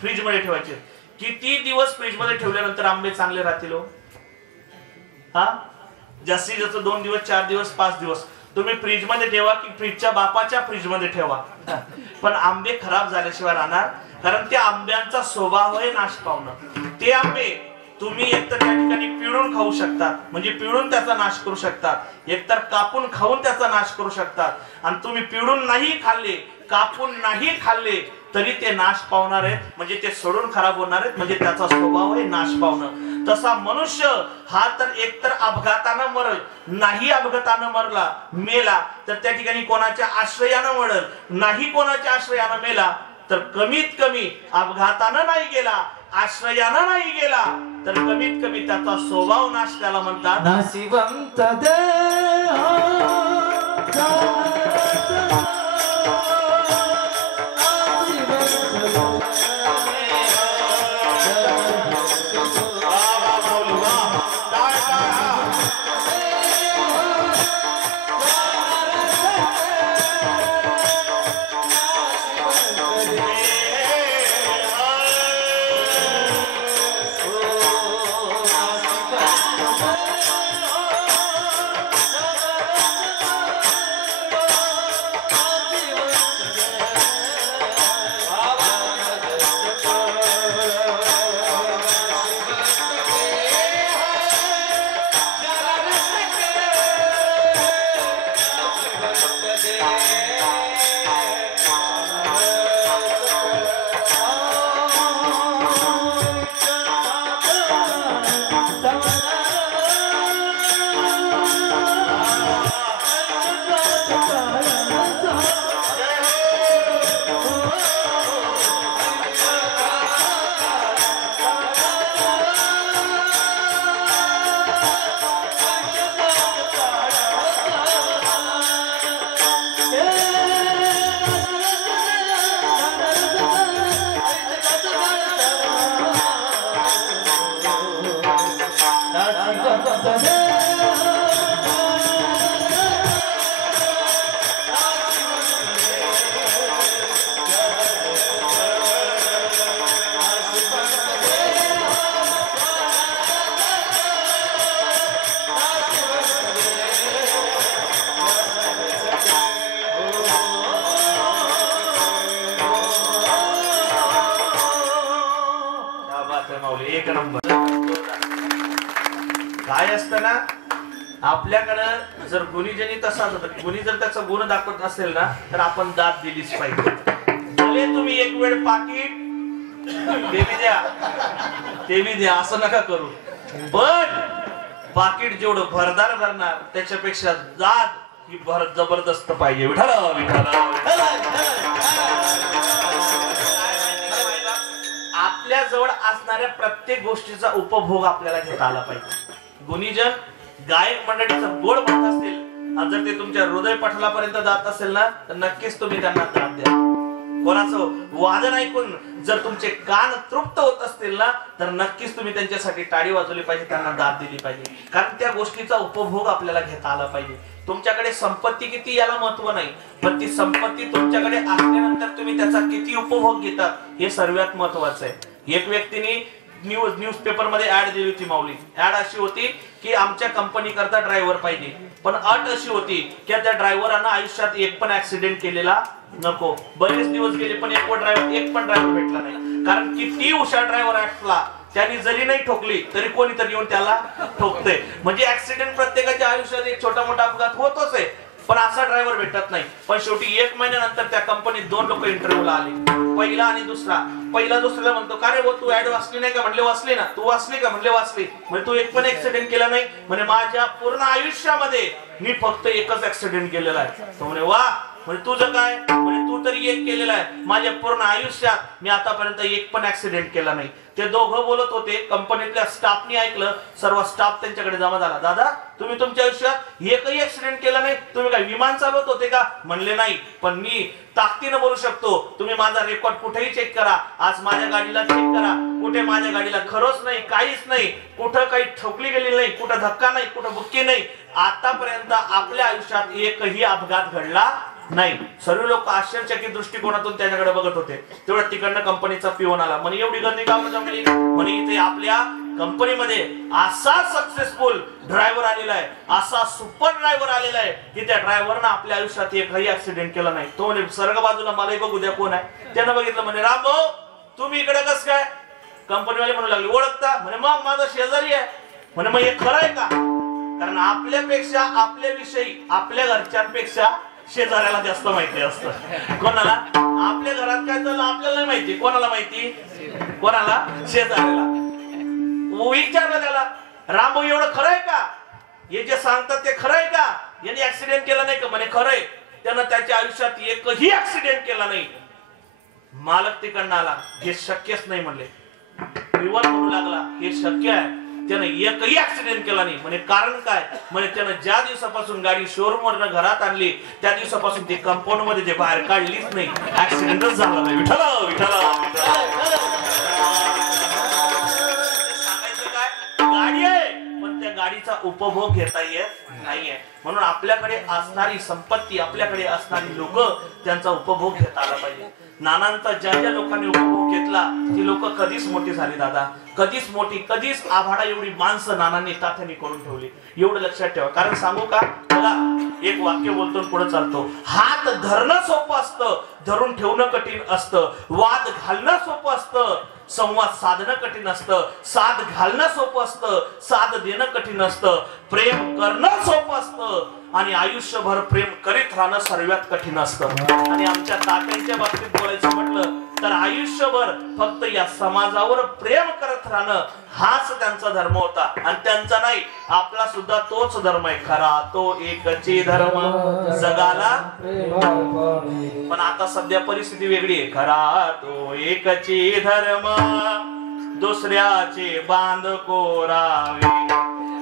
फ्रीज मध्ये ठेवायचे. किती दिवस फ्रीज मध्ये ठेवल्यानंतर आंबे चांगले राहतील हो? हा, जास्तीत जास्त 2 दिवस, 4 दिवस, 5 दिवस. तुम्ही फ्रीज मध्ये ठेवा की फ्रीजच्या बापाच्या फ्रीज मध्ये ठेवा, पण आंबे खराब झाल्याशिवाय राहणार. कारण त्या आंब्यांचा स्वभाव आहे नाश पावणं. ते आंबे तुम्ही एकतर त्या ठिकाणी पिळून खाऊ शकतात, म्हणजे पिळून त्याचा नाश करू शकतात, एकतर कापून खाऊन त्याचा नाश करू शकतात. आणि तुम्ही पिळून नाही खाल्ले, कापून नाही खाल्ले तरी ते नाश पावणार आहेत, म्हणजे ते सोडून खराब होणार आहेत, म्हणजे त्याचा स्वभाव आहे नाश पावणं. तसा मनुष्य हा तर एकतर अपघातानं मरल, नाही अपघातानं मरला मेला तर त्या ठिकाणी कोणाच्या आश्रयानं मरल, नाही कोणाच्या आश्रयानं मेला तर कमीत कमी अपघातानं नाही गेला, आश्रयानं नाही गेला तर कमीत कमी त्याचा स्वभाव नाश त्याला म्हणतात. नाशिवंत देहा एक नंबर. काय असतं ना, आपल्याकडं जर गुणीजनी तसाच होता, गुणी जर त्याचा गुण दाखवत असेल ना तर आपण दाद दिलीच पाहिजे. भले तुम्ही एक वेळ पाकिट ते बी द्या असं नका करू, पण पाकिट जेवढं भरदार भरणार त्याच्यापेक्षा दाद ही जबरदस्त पाहिजे. विठ्ठल आपल्या जवळ असणाऱ्या प्रत्येक गोष्टीचा उपभोग आपल्याला घेता आला पाहिजे. गुणीजन गायक मंडळीचं गोड म्हणत असतील आणि जर ते तुमच्या हृदय पटलापर्यंत जात असेल ना तर नक्कीच तुम्ही त्यांना दाद द्या. कोणाचं वादन ऐकून जर तुमचे कान तृप्त होत असतील ना तर नक्कीच तुम्ही त्यांच्यासाठी टाळी वाजवली पाहिजे, त्यांना दाद दिली पाहिजे. कारण त्या गोष्टीचा उपभोग आपल्याला घेता आला पाहिजे. तुमच्याकडे संपत्ती किती याला महत्व नाही, पण ती संपत्ती तुमच्याकडे असल्यानंतर तुम्ही त्याचा किती उपभोग घेतात हे सर्वात महत्वाचं आहे. एक व्यक्तीने न्यूजपेपर मध्ये ऍड दिली होती माऊली. ऍड अशी होती की आमच्या कंपनी करता ड्रायव्हर पाहिजे, पण अट अशी होती की त्या ड्रायव्हरानं आयुष्यात एक पण ऍक्सिडेंट केलेला नको. बरेच दिवस गेले पण एक पण ड्रायव्हर भेटला नाही. कारण किती हुशार ड्रायव्हर असला त्यांनी जरी नाही ठोकली तरी कोणीतरी येऊन त्याला ठोकते. म्हणजे ऍक्सिडेंट प्रत्येकाच्या आयुष्यात एक छोटा मोठा अपघात होतच आहे, पण असा ड्रायव्हर भेटत नाही. पण शेवटी 1 महिन्यानंतर त्या कंपनीत 2 लोक इंटरव्ह्यूला आले, पहिला आणि दुसरा. पहिला दुसऱ्याला म्हणतो, का रे भाऊ तू ऍड वाचली नाही का? म्हणले वाचली ना. तू वाचली का? म्हणले वाचली. म्हणजे तू एक पण ऍक्सिडेंट केला नाही? म्हणजे माझ्या पूर्ण आयुष्यामध्ये मी फक्त एकच ऍक्सिडेंट केलेला आहे. तो म्हणे वा. म्हणजे तुझं काय? म्हणजे तू तरी एक केलेला आहे. माझ्या पूर्ण आयुष्यात मी आतापर्यंत एक पण ऍक्सिडेंट केला नाही. ते दोघं बोलत होते, कंपनीतल्या स्टाफनी ऐकलं, सर्व स्टाफ त्यांच्याकडे जमा झाला. दादा, तुम्ही तुमच्या आयुष्यात एकही ऍक्सिडेंट केला नाही, तुम्ही काय विमान चालवत होते का? म्हणले नाही, पण मी ताकदीनं बोलू शकतो. तुम्ही माझा रेकॉर्ड कुठेही चेक करा, आज माझ्या गाडीला चेक करा, कुठे माझ्या गाडीला खरंच नाही, काहीच नाही, कुठं काही ठोकली गेली नाही, कुठं धक्का नाही, कुठं बुक्की नाही. आतापर्यंत आपल्या आयुष्यात एकही अपघात घडला नाही. सर्व लोक आश्चर्यचकित दृष्टिकोनातून त्याच्याकडे बघत होते. तेवढ्या तिकडनं कंपनीचा पिओन आला. म्हणे एवढी गर्दी का जमली? म्हणे इथे आपल्या कंपनीमध्ये असा सक्सेसफुल ड्रायव्हर आलेला आहे, असा सुपर ड्रायव्हर आलेला आहे की त्या ड्रायव्हरनं आपल्या आयुष्यात एकही ऍक्सिडेंट केला नाही. तो म्हणे सर्ग बाजूला मलाही बघू द्या कोण आहे. त्यानं बघितलं. म्हणे रामभाऊ, तुम्ही इकडे कस काय? कंपनीवाले म्हणू लागले, ओळखता? म्हणे मग माझा शेजारी आहे. म्हणे मग हे खरं आहे का? कारण आपल्यापेक्षा, आपल्याविषयी, आपल्या घरच्यांपेक्षा शेजाऱ्याला जास्त माहिती असतं. कोणाला? आपल्या घरात काय चाललं आपल्याला नाही माहिती. कोणाला माहिती? कोणाला? शेजाऱ्याला. विचारलं त्याला, रामभाऊ एवढं खरं आहे का? हे जे सांगतात ते खरं आहे का? यांनी ऍक्सिडेंट केला नाही का? म्हणे खरंय. त्यानं त्याच्या आयुष्यात एकही ऍक्सिडेंट केला नाही. मालक तिकडनं आला, हे शक्यच नाही म्हणले. विवाद म्हणू लागला, हे शक्य आहे, त्यानं एकही ऍक्सिडेंट केला नाही. म्हणे कारण काय? म्हणे त्यानं ज्या दिवसापासून गाडी शोरूम वरनं घरात आणली त्या दिवसापासून ती कंपाऊंड मध्ये ते बाहेर काढलीच नाही, ऍक्सिडेंटच झाला नाही. विठ्ठल विठ्ठल. सांगायचं काय? गाडी आहे, पण त्या गाडीचा उपभोग घेता येत नाहीये. म्हणून आपल्याकडे असणारी संपत्ती, आपल्याकडे असणारी लोक, त्यांचा उपभोग घेता आला पाहिजे. नानांचा ज्या ज्या लोकांनी उपभोग घेतला ती लोक कधीच मोठी झाली दादा, कधीच मोठी, कधीच आभाळा एवढी माणसं नानांनी तात्यानी करून ठेवली. एवढं लक्षात ठेवा. कारण सांगू का, बघा एक वाक्य बोलतो पुढे चालतो. हात धरणं सोपं असतं, धरून ठेवणं कठीण असतं. वाद घालणं सोपं असतं, संवाद साधणं कठीण असतं. साथ घालणं सोपं असतं, साथ देणं कठीण असतं. प्रेम करणं सोपं असतं आणि आयुष्यभर प्रेम करीत राहणं सर्वात कठीण असतं. आणि आमच्या तात्यांच्या बाबतीत बोलायचं म्हटलं तर आयुष्यभर फक्त या समाजावर प्रेम करत राहणं हाच त्यांचा धर्म होता. आणि त्यांचा नाही, आपला सुद्धा तोच धर्म आहे. खरा तो एकची धर्म जगाला. पण आता सध्या परिस्थिती वेगळी आहे. खरा तो एकची धर्म दुसऱ्याचे बांध कोरावे.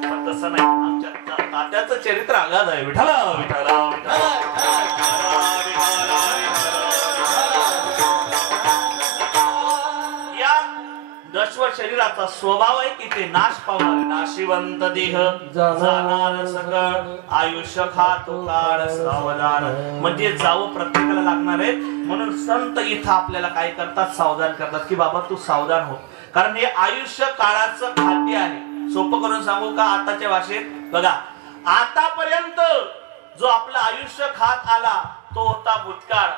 पण तसं नाही. आमच्या तात्याचं चरित्र आगाध आहे. विठ्ठल विठ्ठल नश्वर शरीराचा स्वभाव आहे की ते नाश पावणार. नाशिवंत देह जाणार सकळ, आयुष्य खातो काळ सावधान. म्हणजे जावं प्रत्येकाला लागणार आहे. म्हणून संत इथं आपल्याला काय करतात? सावधान करतात की बाबा तू सावधान हो, कारण हे आयुष्य काळाचं खाद्य आहे. सोपं करून सांगू का आताच्या भाषेत? बघा, आतापर्यंत जो आपलं आयुष्य खात आला तो होता भूतकाळ.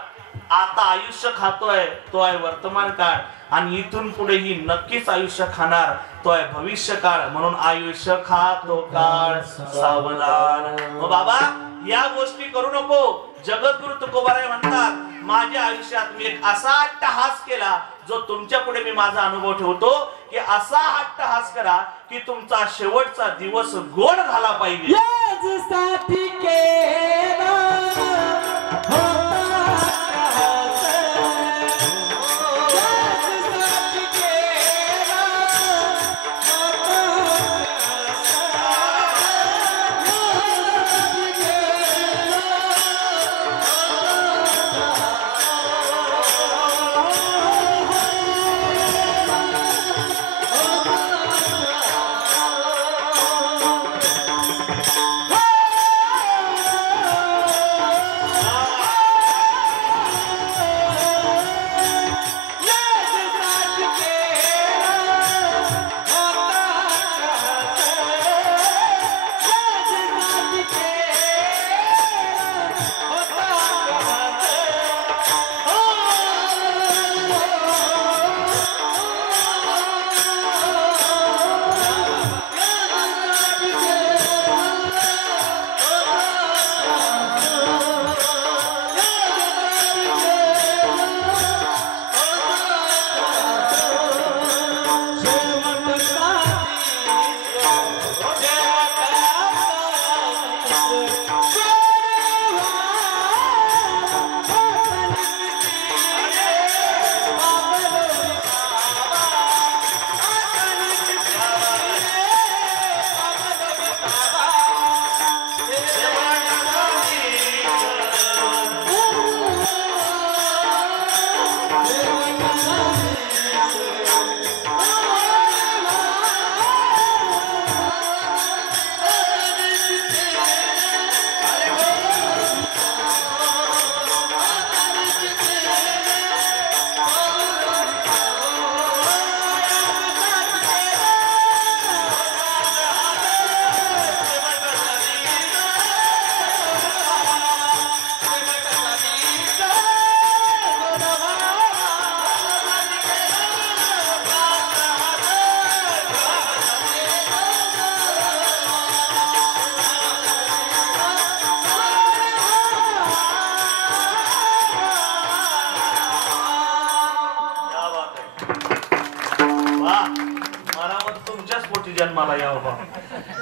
आता आयुष्य खातोय तो आहे वर्तमान काळ. आणि इथून पुढेही नक्कीच आयुष्य खाणार तो आहे भविष्य काळ. म्हणून आयुष्य खातो काळ सावधान. मग बाबा या गोष्टी करू नको. जगद्गुरु तुकोबाराय म्हणतात, माझ्या आयुष्यात मी एक असा अट्टहास केला जो तुमच्या पुढे मी माझा अनुभव ठेवतो की असा अट्टहास करा की तुमचा शेवटचा दिवस गोड झाला पाहिजे. जन्माला यावं बा.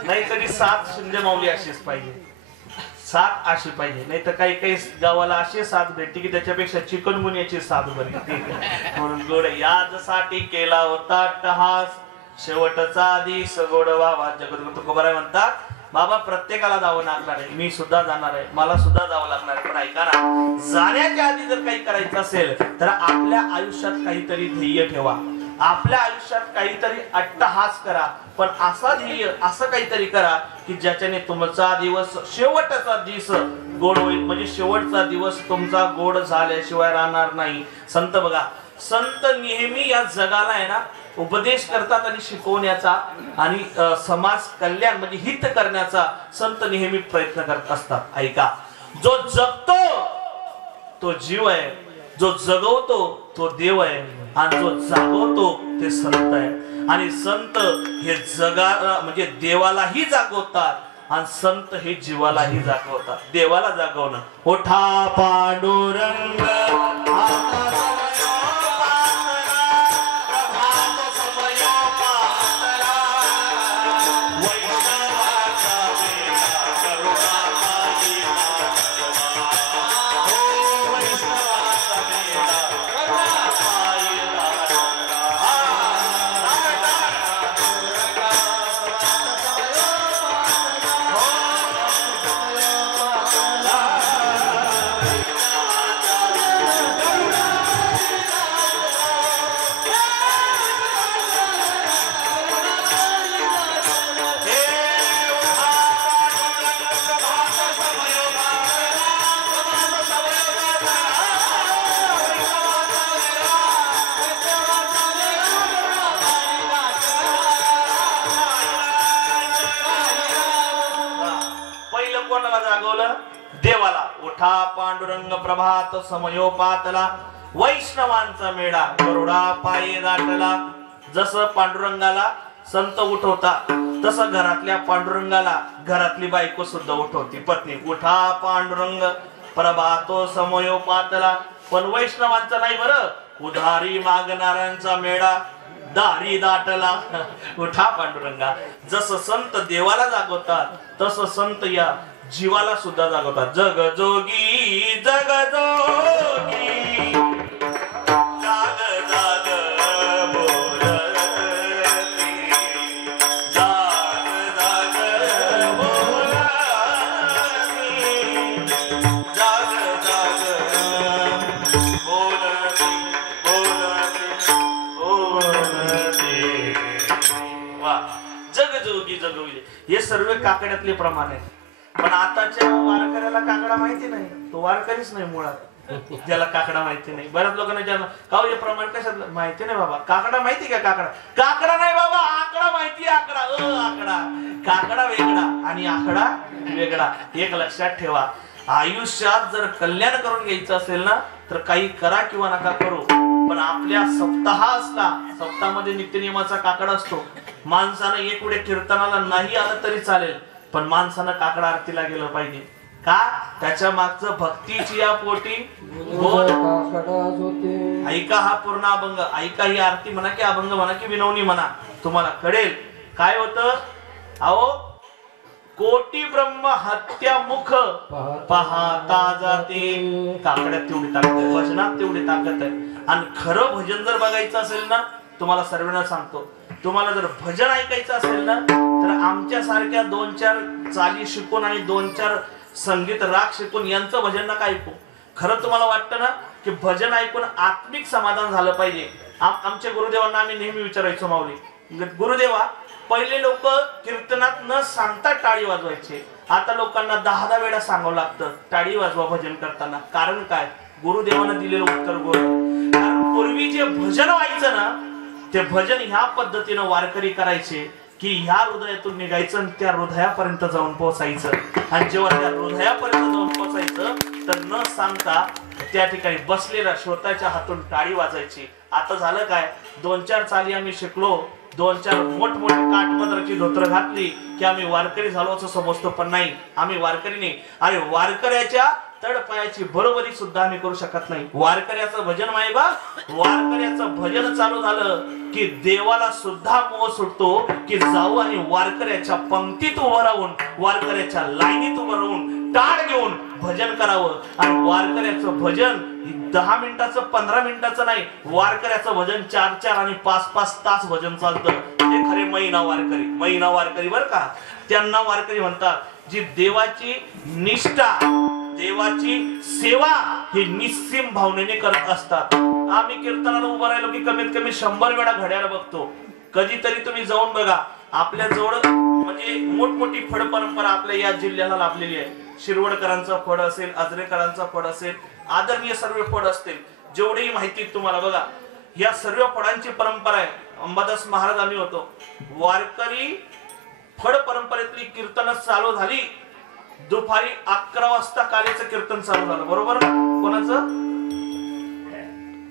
नाही तरी 7 शिंदे माऊली अशीच पाहिजे, 7 अशी पाहिजे. नाही तर काही काही गावाला असे 7 भेटते की त्याच्यापेक्षा चिकनगुन्याची 7 बरी. म्हणून गोड याजसाठी केला होता अट्टहास, शेवटचा दिस गोड व्हावा. जगद्गुरु तुकोबाराय म्हणतात, बाबा प्रत्येकाला जावं लागणार आहे, मी सुद्धा जाणार आहे, मला सुद्धा जावं लागणार आहे. पण ऐका ना, जाण्याच्या आधी जर काही करायचं असेल तर आपल्या आयुष्यात काहीतरी ध्येय ठेवा, आपल्या आयुष्यात काहीतरी अट्टहास करा. पण असा ध्येय, असं काहीतरी करा की ज्याच्याने तुमचा दिवस, शेवटचा दिवस गोड होईल. म्हणजे शेवटचा दिवस तुमचा गोड झाल्याशिवाय राहणार नाही. संत बघा, संत नेहमी या जगाला आहे ना उपदेश करतात आणि शिकवण्याचा आणि समाज कल्याण म्हणजे हित करण्याचा संत नेहमी प्रयत्न करत असतात. ऐका, जो जगतो तो जीव आहे, जो जगवतो तो देव आहे, आणि जो जागवतो ते संत आहे. आणि संत हे जगाला म्हणजे देवालाही जागवतात आणि संत हे जीवालाही जागवतात. देवाला जागवणं, ओठा पांडुरंग देवाला. उठा पांडुरंग प्रभात समयोपातला, वैष्णवांचा मेळा गरुडा पायी दाटला. जसं पांडुरंगाला संत उठवतात तसं घरातल्या पांडुरंगाला घरातली बायको सुद्धा उठवती, पत्नी. उठा पांडुरंग प्रभातो समयोपातला. पण वैष्णवांचा नाही बरं, उधारी मागणाऱ्यांचा मेळा दारी दाटला. उठा पांडुरंगा. जसं संत देवाला जागवतात तसं संत या जीवाला सुद्धा जागवतात. जग जोगी जग जोगी जाग जाग बोलती, जाग जाग बोलती, जाग जाग बोलती, बोलती, बोलती. वा, जग जोगी जग जोगी. हे सर्व काकड्यातले प्रमाण आहेत. पण आताच्या वारकऱ्याला काकडा माहिती नाही, तो वारकरीच नाही मुळात, ज्याला काकडा माहिती नाही. बऱ्याच लोकांना ज्यांना काव हे प्रमाण कशात माहिती नाही. बाबा काकडा माहिती का? काकडा काकडा नाही बाबा, आकडा माहिती. आकडा आकडा, काकडा वेगळा आणि आकडा वेगळा. एक लक्षात ठेवा, आयुष्यात जर कल्याण करून घ्यायचं असेल ना तर काही करा किंवा नका करू, पण आपल्या सप्ताह असला, सप्ताहामध्ये नित्यनियमाचा काकडा असतो. माणसानं एक वेळे कीर्तनाला नाही आलं तरी चालेल, पण माणसानं काकडा आरतीला गेलं पाहिजे. का? त्याच्या मागचं भक्तीची या पोटी गोड. ऐका हा पूर्ण अभंग, ऐका ही आरती म्हणा की अभंग म्हणा की विनवणी म्हणा, तुम्हाला कळेल काय होतं. अहो, कोटी ब्रह्म हत्या मुख पाहता जाते. काकड्यात तेवढी ताकद आहे, वचनात तेवढी ताकद आहे. आणि खरं भजन जर बघायचं असेल ना, तुम्हाला सर्वांना सांगतो, तुम्हाला जर भजन ऐकायचं असेल ना तर आमच्या सारख्या 2-4 चाली शिकून आणि 2-4 संगीत राग शिकून यांचं भजन नका ऐकू. खरं तुम्हाला वाटतं ना की भजन ऐकून आत्मिक समाधान झालं पाहिजे. आमच्या गुरुदेवांना आम्ही नेहमी विचारायचो, माऊली गुरुदेवा, पहिले लोक कीर्तनात न सांगता टाळी वाजवायचे, आता लोकांना 10 वेळा सांगावं लागतं टाळी वाजवा भजन करताना. कारण काय? गुरुदेवानं दिलेलं उत्तर गोड. कारण पूर्वी जे भजन व्हायचं ना, ते भजन ह्या पद्धतीनं वारकरी करायचे की ह्या हृदयातून निघायचं आणि त्या हृदयापर्यंत जाऊन पोहोचायचं. आणि जेव्हा त्या हृदयापर्यंत जाऊन पोहोचायचं तर न सांगता त्या ठिकाणी बसलेल्या श्रोत्याच्या हातून टाळी वाजायची. आता झालं काय, 2-4 चाली आम्ही शिकलो, 2-4 मोठमोठी काठपदराची धोतर घातली की आम्ही वारकरी झालो असं समजतो. पण नाही, आम्ही वारकरी नाही. अरे वारकऱ्याच्या तळपायाची बरोबरी सुद्धा आम्ही करू शकत नाही. वारकऱ्याचं भजन मायबा, वारकऱ्याचं भजन चालू झालं की देवाला सुद्धा मोह सुटतो की जाऊ आणि वारकऱ्याच्या पंक्तीत उभं राहून, वारकऱ्याच्या लाईनीत उभं राहून टाळ घेऊन भजन करावं. आणि वारकऱ्याचं भजन 10 मिनिटाचं 15 मिनिटाचं नाही, वारकऱ्याचं भजन 4-4 आणि 5-5 तास भजन चालतं. ते खरे मैना वारकरी, मैना वारकरी बर का. त्यांना वारकरी म्हणतात जी देवाची निष्ठा, देवाची सेवा ही निस्सीम भावनेने करत असतात. आम्ही कीर्तनाला उभं राहिलो की कमीत कमी 100 वेळा घड्याळ बघतो. कधीतरी तुम्ही जाऊन बघा, आपल्या जवळ म्हणजे मोठमोठी फड परंपरा आपल्या या जिल्ह्याला लाभलेली आहे. शिरवडकरांचा फड असेल, अजरेकरांचा फड असेल, आदरणीय सर्व फड असतील, जेवढी माहिती तुम्हाला बघा, या सर्व फडांची परंपरा आहे. अंबादास महाराज आम्ही होतो वारकरी. फड परंपरेतली कीर्तन चालू झाली दुपारी 11 वाजता कालीचं कीर्तन चालू झालं. बरोबर कोणाचं?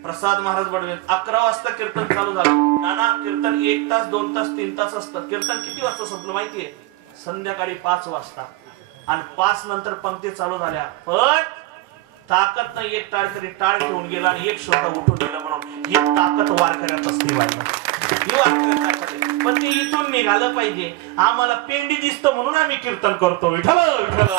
प्रसाद महाराज बडवे. 11 वाजता कीर्तन चालू झालं. नाना कीर्तन 1 तास 2 तास 3 तास असतं. कीर्तन किती वाजता संपलं माहितीये? संध्याकाळी 5 वाजता. आणि 5 नंतर पंक्ती चालू झाल्या. पण ताकद नाही, एक टाळकरी टाळ घेऊन गेला आणि एक श्रोता उठून गेला. म्हणून ही ताकद वारकऱ्यात असते. ही वारकऱ्यात ताकद आहे. पण ते इथून निघालं पाहिजे. आम्हाला पेंडी दिसतं म्हणून आम्ही कीर्तन करतो. विठ्ठल विठ्ठल.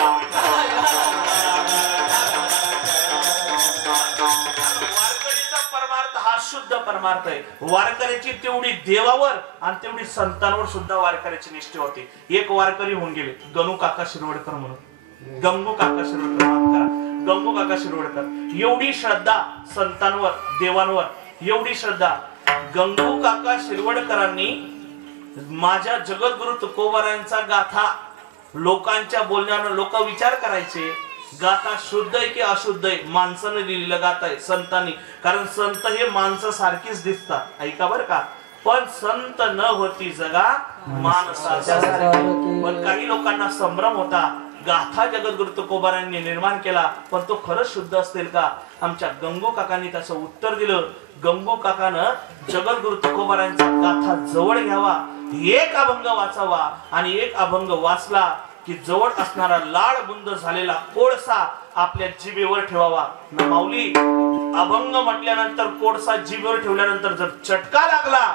वारकरीचा परमार्थ हा शुद्ध परमार्थ आहे. वारकऱ्याची तेवढी देवावर आणि तेवढी संतांवर सुद्धा वारकऱ्याची निष्ठा होती. एक वारकरी होऊन गेले गंगू काका शिरवडकर म्हणून. गंगू काका शिरवडकर, माफ करा, गंगू काका शिरवडकर. एवढी श्रद्धा संतांवर, देवांवर, एवढी श्रद्धा. गंगू काका शिरवडकरांनी माझ्या जगद्गुरु तुकोबारायांचा गाथा लोकांच्या बोलण्यानं लोक विचार करायचे, गाथा शुद्ध आहे की अशुद्ध आहे? माणसाने लिहिलेलं गाथा आहे, संतांनी. कारण संत हे माणसं सारखीच दिसतात, ऐका बर का. पण संत न होती जगा माणसाच्या सारखी. पण काही लोकांना संभ्रम होता, गाथा जगद्गुरु तुकोबारायांनी निर्माण केला, पण तो खरंच शुद्ध असतील का? आमच्या गंगू काकांनी त्याचं उत्तर दिलं. गंगू काकानं जगद्गुरु तुकोबारायांचा गाथा जवळ घ्यावा, एक अभंग वाचावा आणि एक अभंग वाचला की जवळ असणारा लाळ बुंद झालेला कोळसा आपल्या जिभेवर ठेवावा. ना माऊली, अभंग म्हटल्यानंतर कोळसा जिभेवर ठेवल्यानंतर जर चटका लागला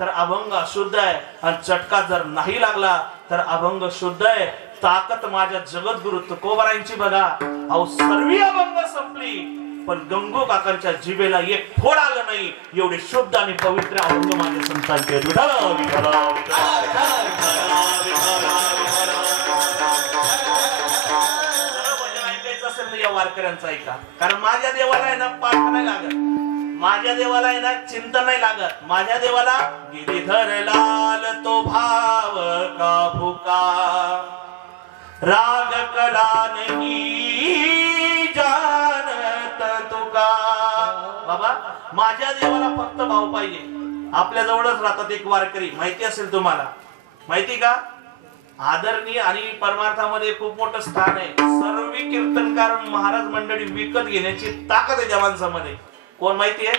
तर अभंग अशुद्ध आहे, आणि चटका जर नाही लागला तर अभंग शुद्ध आहे. ताकद माझ्या जगद्गुरु तुकोबारायांची बघा. अहो सर्व अभंग संपली पण गंगू काकांच्या जिभेला एक फोड आलं नाही. एवढे शुद्ध आणि पवित्र अभंग माझ्या संतांचे. विठ्ठल विठ्ठल या वारकऱ्यांचा ऐका. कारण माझ्या देवाला आहे ना पाठ नाही लागत, माझ्या देवाला आहे ना चिंतन नाही लागत. माझ्या देवाला गिरीधर लाल तो भाव का भुका, राग कला नहीं जानत तुका. बाबा माझ्या देवाला फक्त भाव पाहिजे. आपल्या जवळच राहतात एक वारकरी, माहिती असेल तुम्हाला, माहिती का? आदरणीय आणि परमार्थामध्ये खूप मोठं स्थान आहे. सर्व कीर्तनकार महाराज मंडळी विकत घेण्याची ताकद आहे त्या माणसामध्ये. कोण माहिती आहे?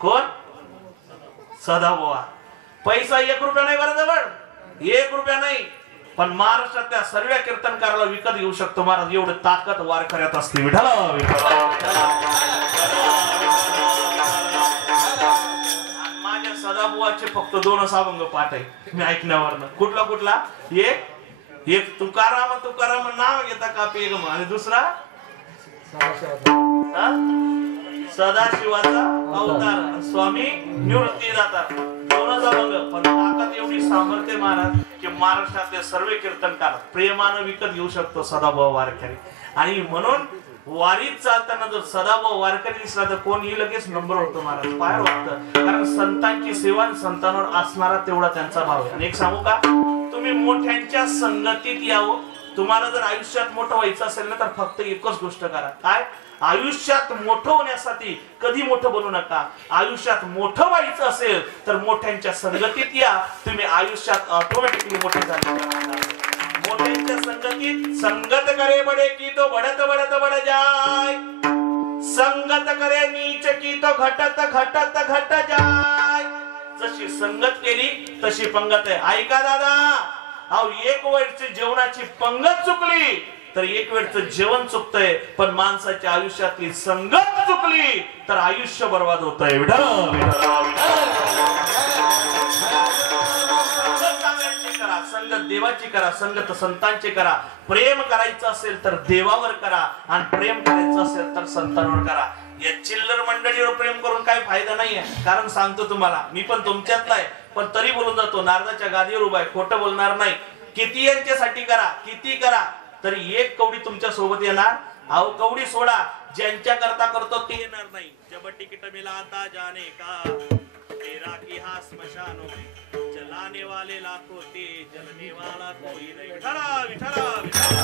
कोण? सदाभाऊ. पैसा 1 रुपया नाही बरं जवळ, 1 रुपया नाही, पण महाराष्ट्रातल्या सर्व कीर्तनकाराला विकत घेऊ शकतो महाराज. एवढं ताकद वारकऱ्यात असते. विठ्ठल माझ्या सदाभाऊचे फक्त 2 अभंग पाठ आहे मी ऐकण्यावरनं. कुठला कुठला? एक तुकाराम तुकाराम नाव घेता का पेगम, आणि दुसरा सदाशिवाचा अवतार स्वामी निवृत्ती जातात. 2 अभंग, पण ताकद एवढी सामर्थ्य महाराज की महाराष्ट्रातले सर्व कीर्तनकार प्रेमानं विकत घेऊ शकतो सदाभाऊ वारकरी. आणि म्हणून वारीत चालताना जर सदाभाऊ वारकरी दिसला तर कोणीही लगेच नंबर होतो महाराज, पाय वाटतं. कारण संतांची सेवा संतांवर असणारा तेवढा त्यांचा भाव आहे. आणि एक सांगू का, तुम्ही मोठ्यांच्या संगतीत यावं. तुम्हाला जर आयुष्यात मोठं व्हायचं असेल ना तर फक्त एकच गोष्ट करा. काय? आयुष्यात मोठं होण्यासाठी कधी मोठं बनू नका. आयुष्यात मोठं व्हायचं असेल तर मोठ्यांच्या संगतीत या. तुम्ही आयुष्यात ऑटोमॅटिकली मोठे झाले. मोठ्यांच्या संगतीत संगत करे बडे की तो बढत बढत बढ जाय, संगत करे नीच की तो घटत घटत घट जाय. जशी संगत केली तशी पंगत आहे. ऐका दादा, अहो 1 वेळची जेवणाची पंगत चुकली तर एक वेळचं जेवण चुकतंय, पण माणसाच्या आयुष्यातली संगत चुकली तर आयुष्य बर्बाद होतंय. संगत देवाची करा, संगत संतांची करा. प्रेम करायचं असेल तर देवावर करा, आणि प्रेम करायचं असेल तर संतांवर करा. या चिल्लर मंडळीवर प्रेम करून काही फायदा नाहीये. कारण सांगतो तुम्हाला, मी पण तुमच्यातला आहे, पण तरी बोलून जातो. नारदाच्या गादीवर उभा आहे, खोटं बोलणार नाही. किती यांच्यासाठी करा, किती करा, तरी एक कवडी तुमच्या सोबत येणार. अहो कवडी सोडा, ज्यांच्या करता करतो ते येणार नाही. जब तिकीट मिला आता जाने का, तेरा की हा स्मशान में, चलाने वाले लाखों थे, जलने वाला कोई नहीं. विठला विठला विठला.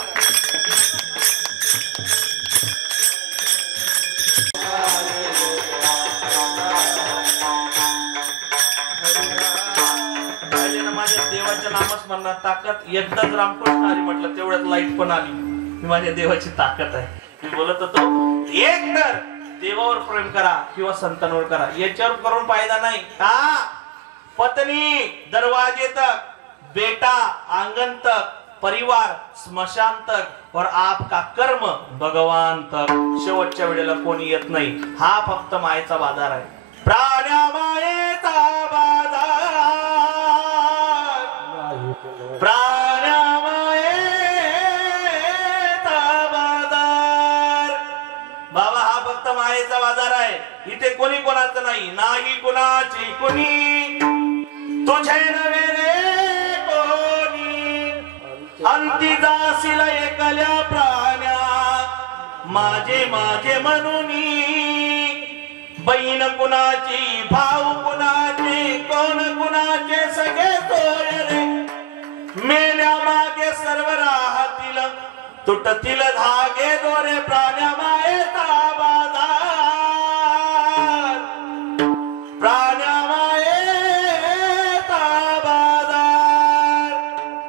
माझ्या देवाच्या नामस्मरणात ताकद. एकदाच रामकृष्ण हरी म्हटलं, तेवढ्यात लाईट पण आली. ही माझ्या देवाची ताकद आहे. मी बोलत होतो, एक तर देवावर प्रेम करा किंवा संतांवर करा, याच्यावर करून फायदा नाही. का पत्नी दरवाजे तक, बेटा आंगन तक, परिवार स्मशान तक, और आपका कर्म भगवान तक. शेवटच्या वेळेला कोणी येत नाही. हा फक्त मायेचा बाजार आहे. प्राण्या मायेचा बाजार, प्राण्या मायेचा बाजार. बाबा हा फक्त मायेचा बाजार आहे. इथे कोणी कोणाचं नाही, नाही कुणाची कुणी, तुझे नव्हे रे कोणी. अंती जाशील एकल्या प्राण्या, माझे माझे म्हणूनी. बहीण कुणाची, भाऊ कुणाचे, कोण कुणाचे, सगळे तोय रे. मेल्या मागे सर्व राहतील, तुटतील धागे दोरे. प्राण्या मायेचा बाजार, प्राण्या मायेचा बाजार.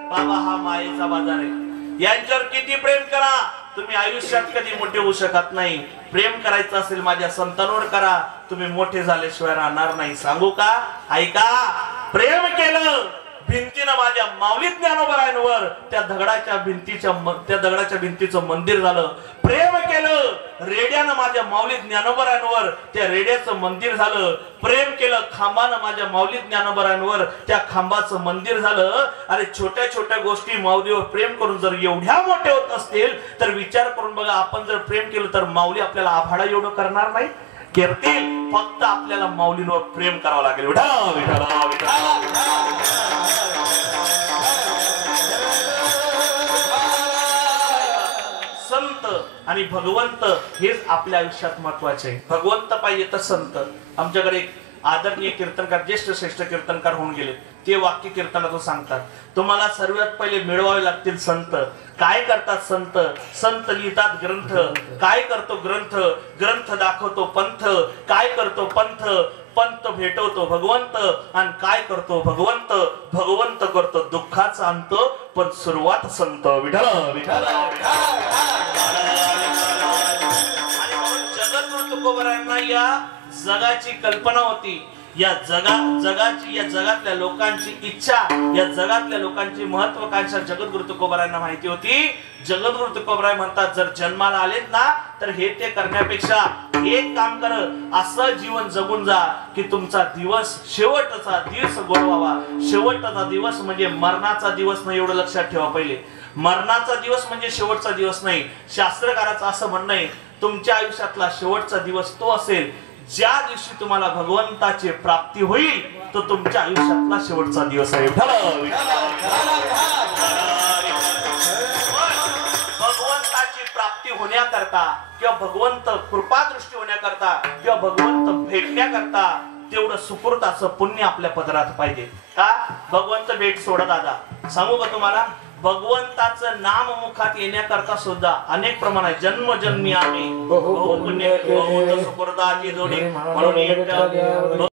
बाबा हा मायेचा बाजार आहे. यांच्यावर किती प्रेम करा, तुम्ही आयुष्यात कधी मोठे होऊ शकत नाही. प्रेम करायचं असेल माझ्या संतांवर करा, तुम्ही मोठे झाल्याशिवाय राहणार नाही. सांगू का, ऐका. प्रेम केलं भिंतीनं माझ्या माऊली ज्ञानोबरायांवर, त्या दगडाच्या भिंतीचं मंदिर झालं. प्रेम केलं रेड्यानं माझ्या माऊली ज्ञानोबरायांवर, त्या रेड्याचं मंदिर झालं. प्रेम केलं खांबानं माझ्या माऊली ज्ञानोबरायांवर, त्या खांबाचं मंदिर झालं. अरे छोट्या छोट्या गोष्टी माऊलीवर प्रेम करून जर एवढ्या मोठ्या होत असतील तर विचार करून बघा, आपण जर प्रेम केलं तर माऊली आपल्याला आभाडा एवढं करणार नाही, करतील. फक्त आपल्याला माऊलींवर प्रेम करावं लागेल. विठा विठा विठा. संत आणि भगवंत हेच आपल्या आयुष्यात महत्वाचे आहे. भगवंत पाहिजे तर संत. आमच्याकडे एक आदरणीय कीर्तनकार, ज्येष्ठ श्रेष्ठ कीर्तनकार होऊन गेले, ते वाक्य कीर्तनातून सांगतात, तुम्हाला सर्वात पहिले मिळवावे लागतील संत. काय करतात संत? संत लिहितात ग्रंथ. काय करतो ग्रंथ? ग्रंथ दाखवतो पंथ. काय करतो पंथ? पंत भेटवतो भगवंत. आणि काय करतो भगवंत? भगवंत करतो दुःखाचा अंत, पण सुरुवात संत. विठ्ठल विठ्ठल. जगद्गुरु तुकोबरायांना या जगाची कल्पना होती. या जगातल्या लोकांची इच्छा, या जगातल्या लोकांची महत्वाकांक्षा जगद्गुरु तुकोबरायांना माहिती होती. जगद्गुरु तुकोबराय म्हणतात, जर जन्माला आलेत ना तर हे ते करण्यापेक्षा एक काम कर, असं जीवन जगून जा की तुमचा दिवस, शेवटचा दिवस गोड व्हावा. शेवटचा दिवस म्हणजे मरणाचा दिवस नाही, एवढं लक्षात ठेवा. पहिले मरणाचा दिवस म्हणजे शेवटचा दिवस नाही. शास्त्रकाराचं असं म्हणणं आहे, तुमच्या आयुष्यातला शेवटचा दिवस तो असेल ज्या दिवशी तुम्हाला भगवंताची प्राप्ती होईल, तो तुमच्या आयुष्यातला शेवटचा दिवस आहे. भगवंताची प्राप्ती होण्याकरता किंवा भगवंत कृपादृष्टी होण्याकरता किंवा भगवंत भेटण्याकरता तेवढं सुकृताचं पुण्य आपल्या पदरात पाहिजे. का भगवंत भेट सोडा दादा, सांगू का तुम्हाला, भगवंताचं नाम मुखात येण्याकरता सुद्धा अनेक प्रमाणात जन्मजन्मी आम्ही बहु पुण्य सुकृताची जोडी म्हणून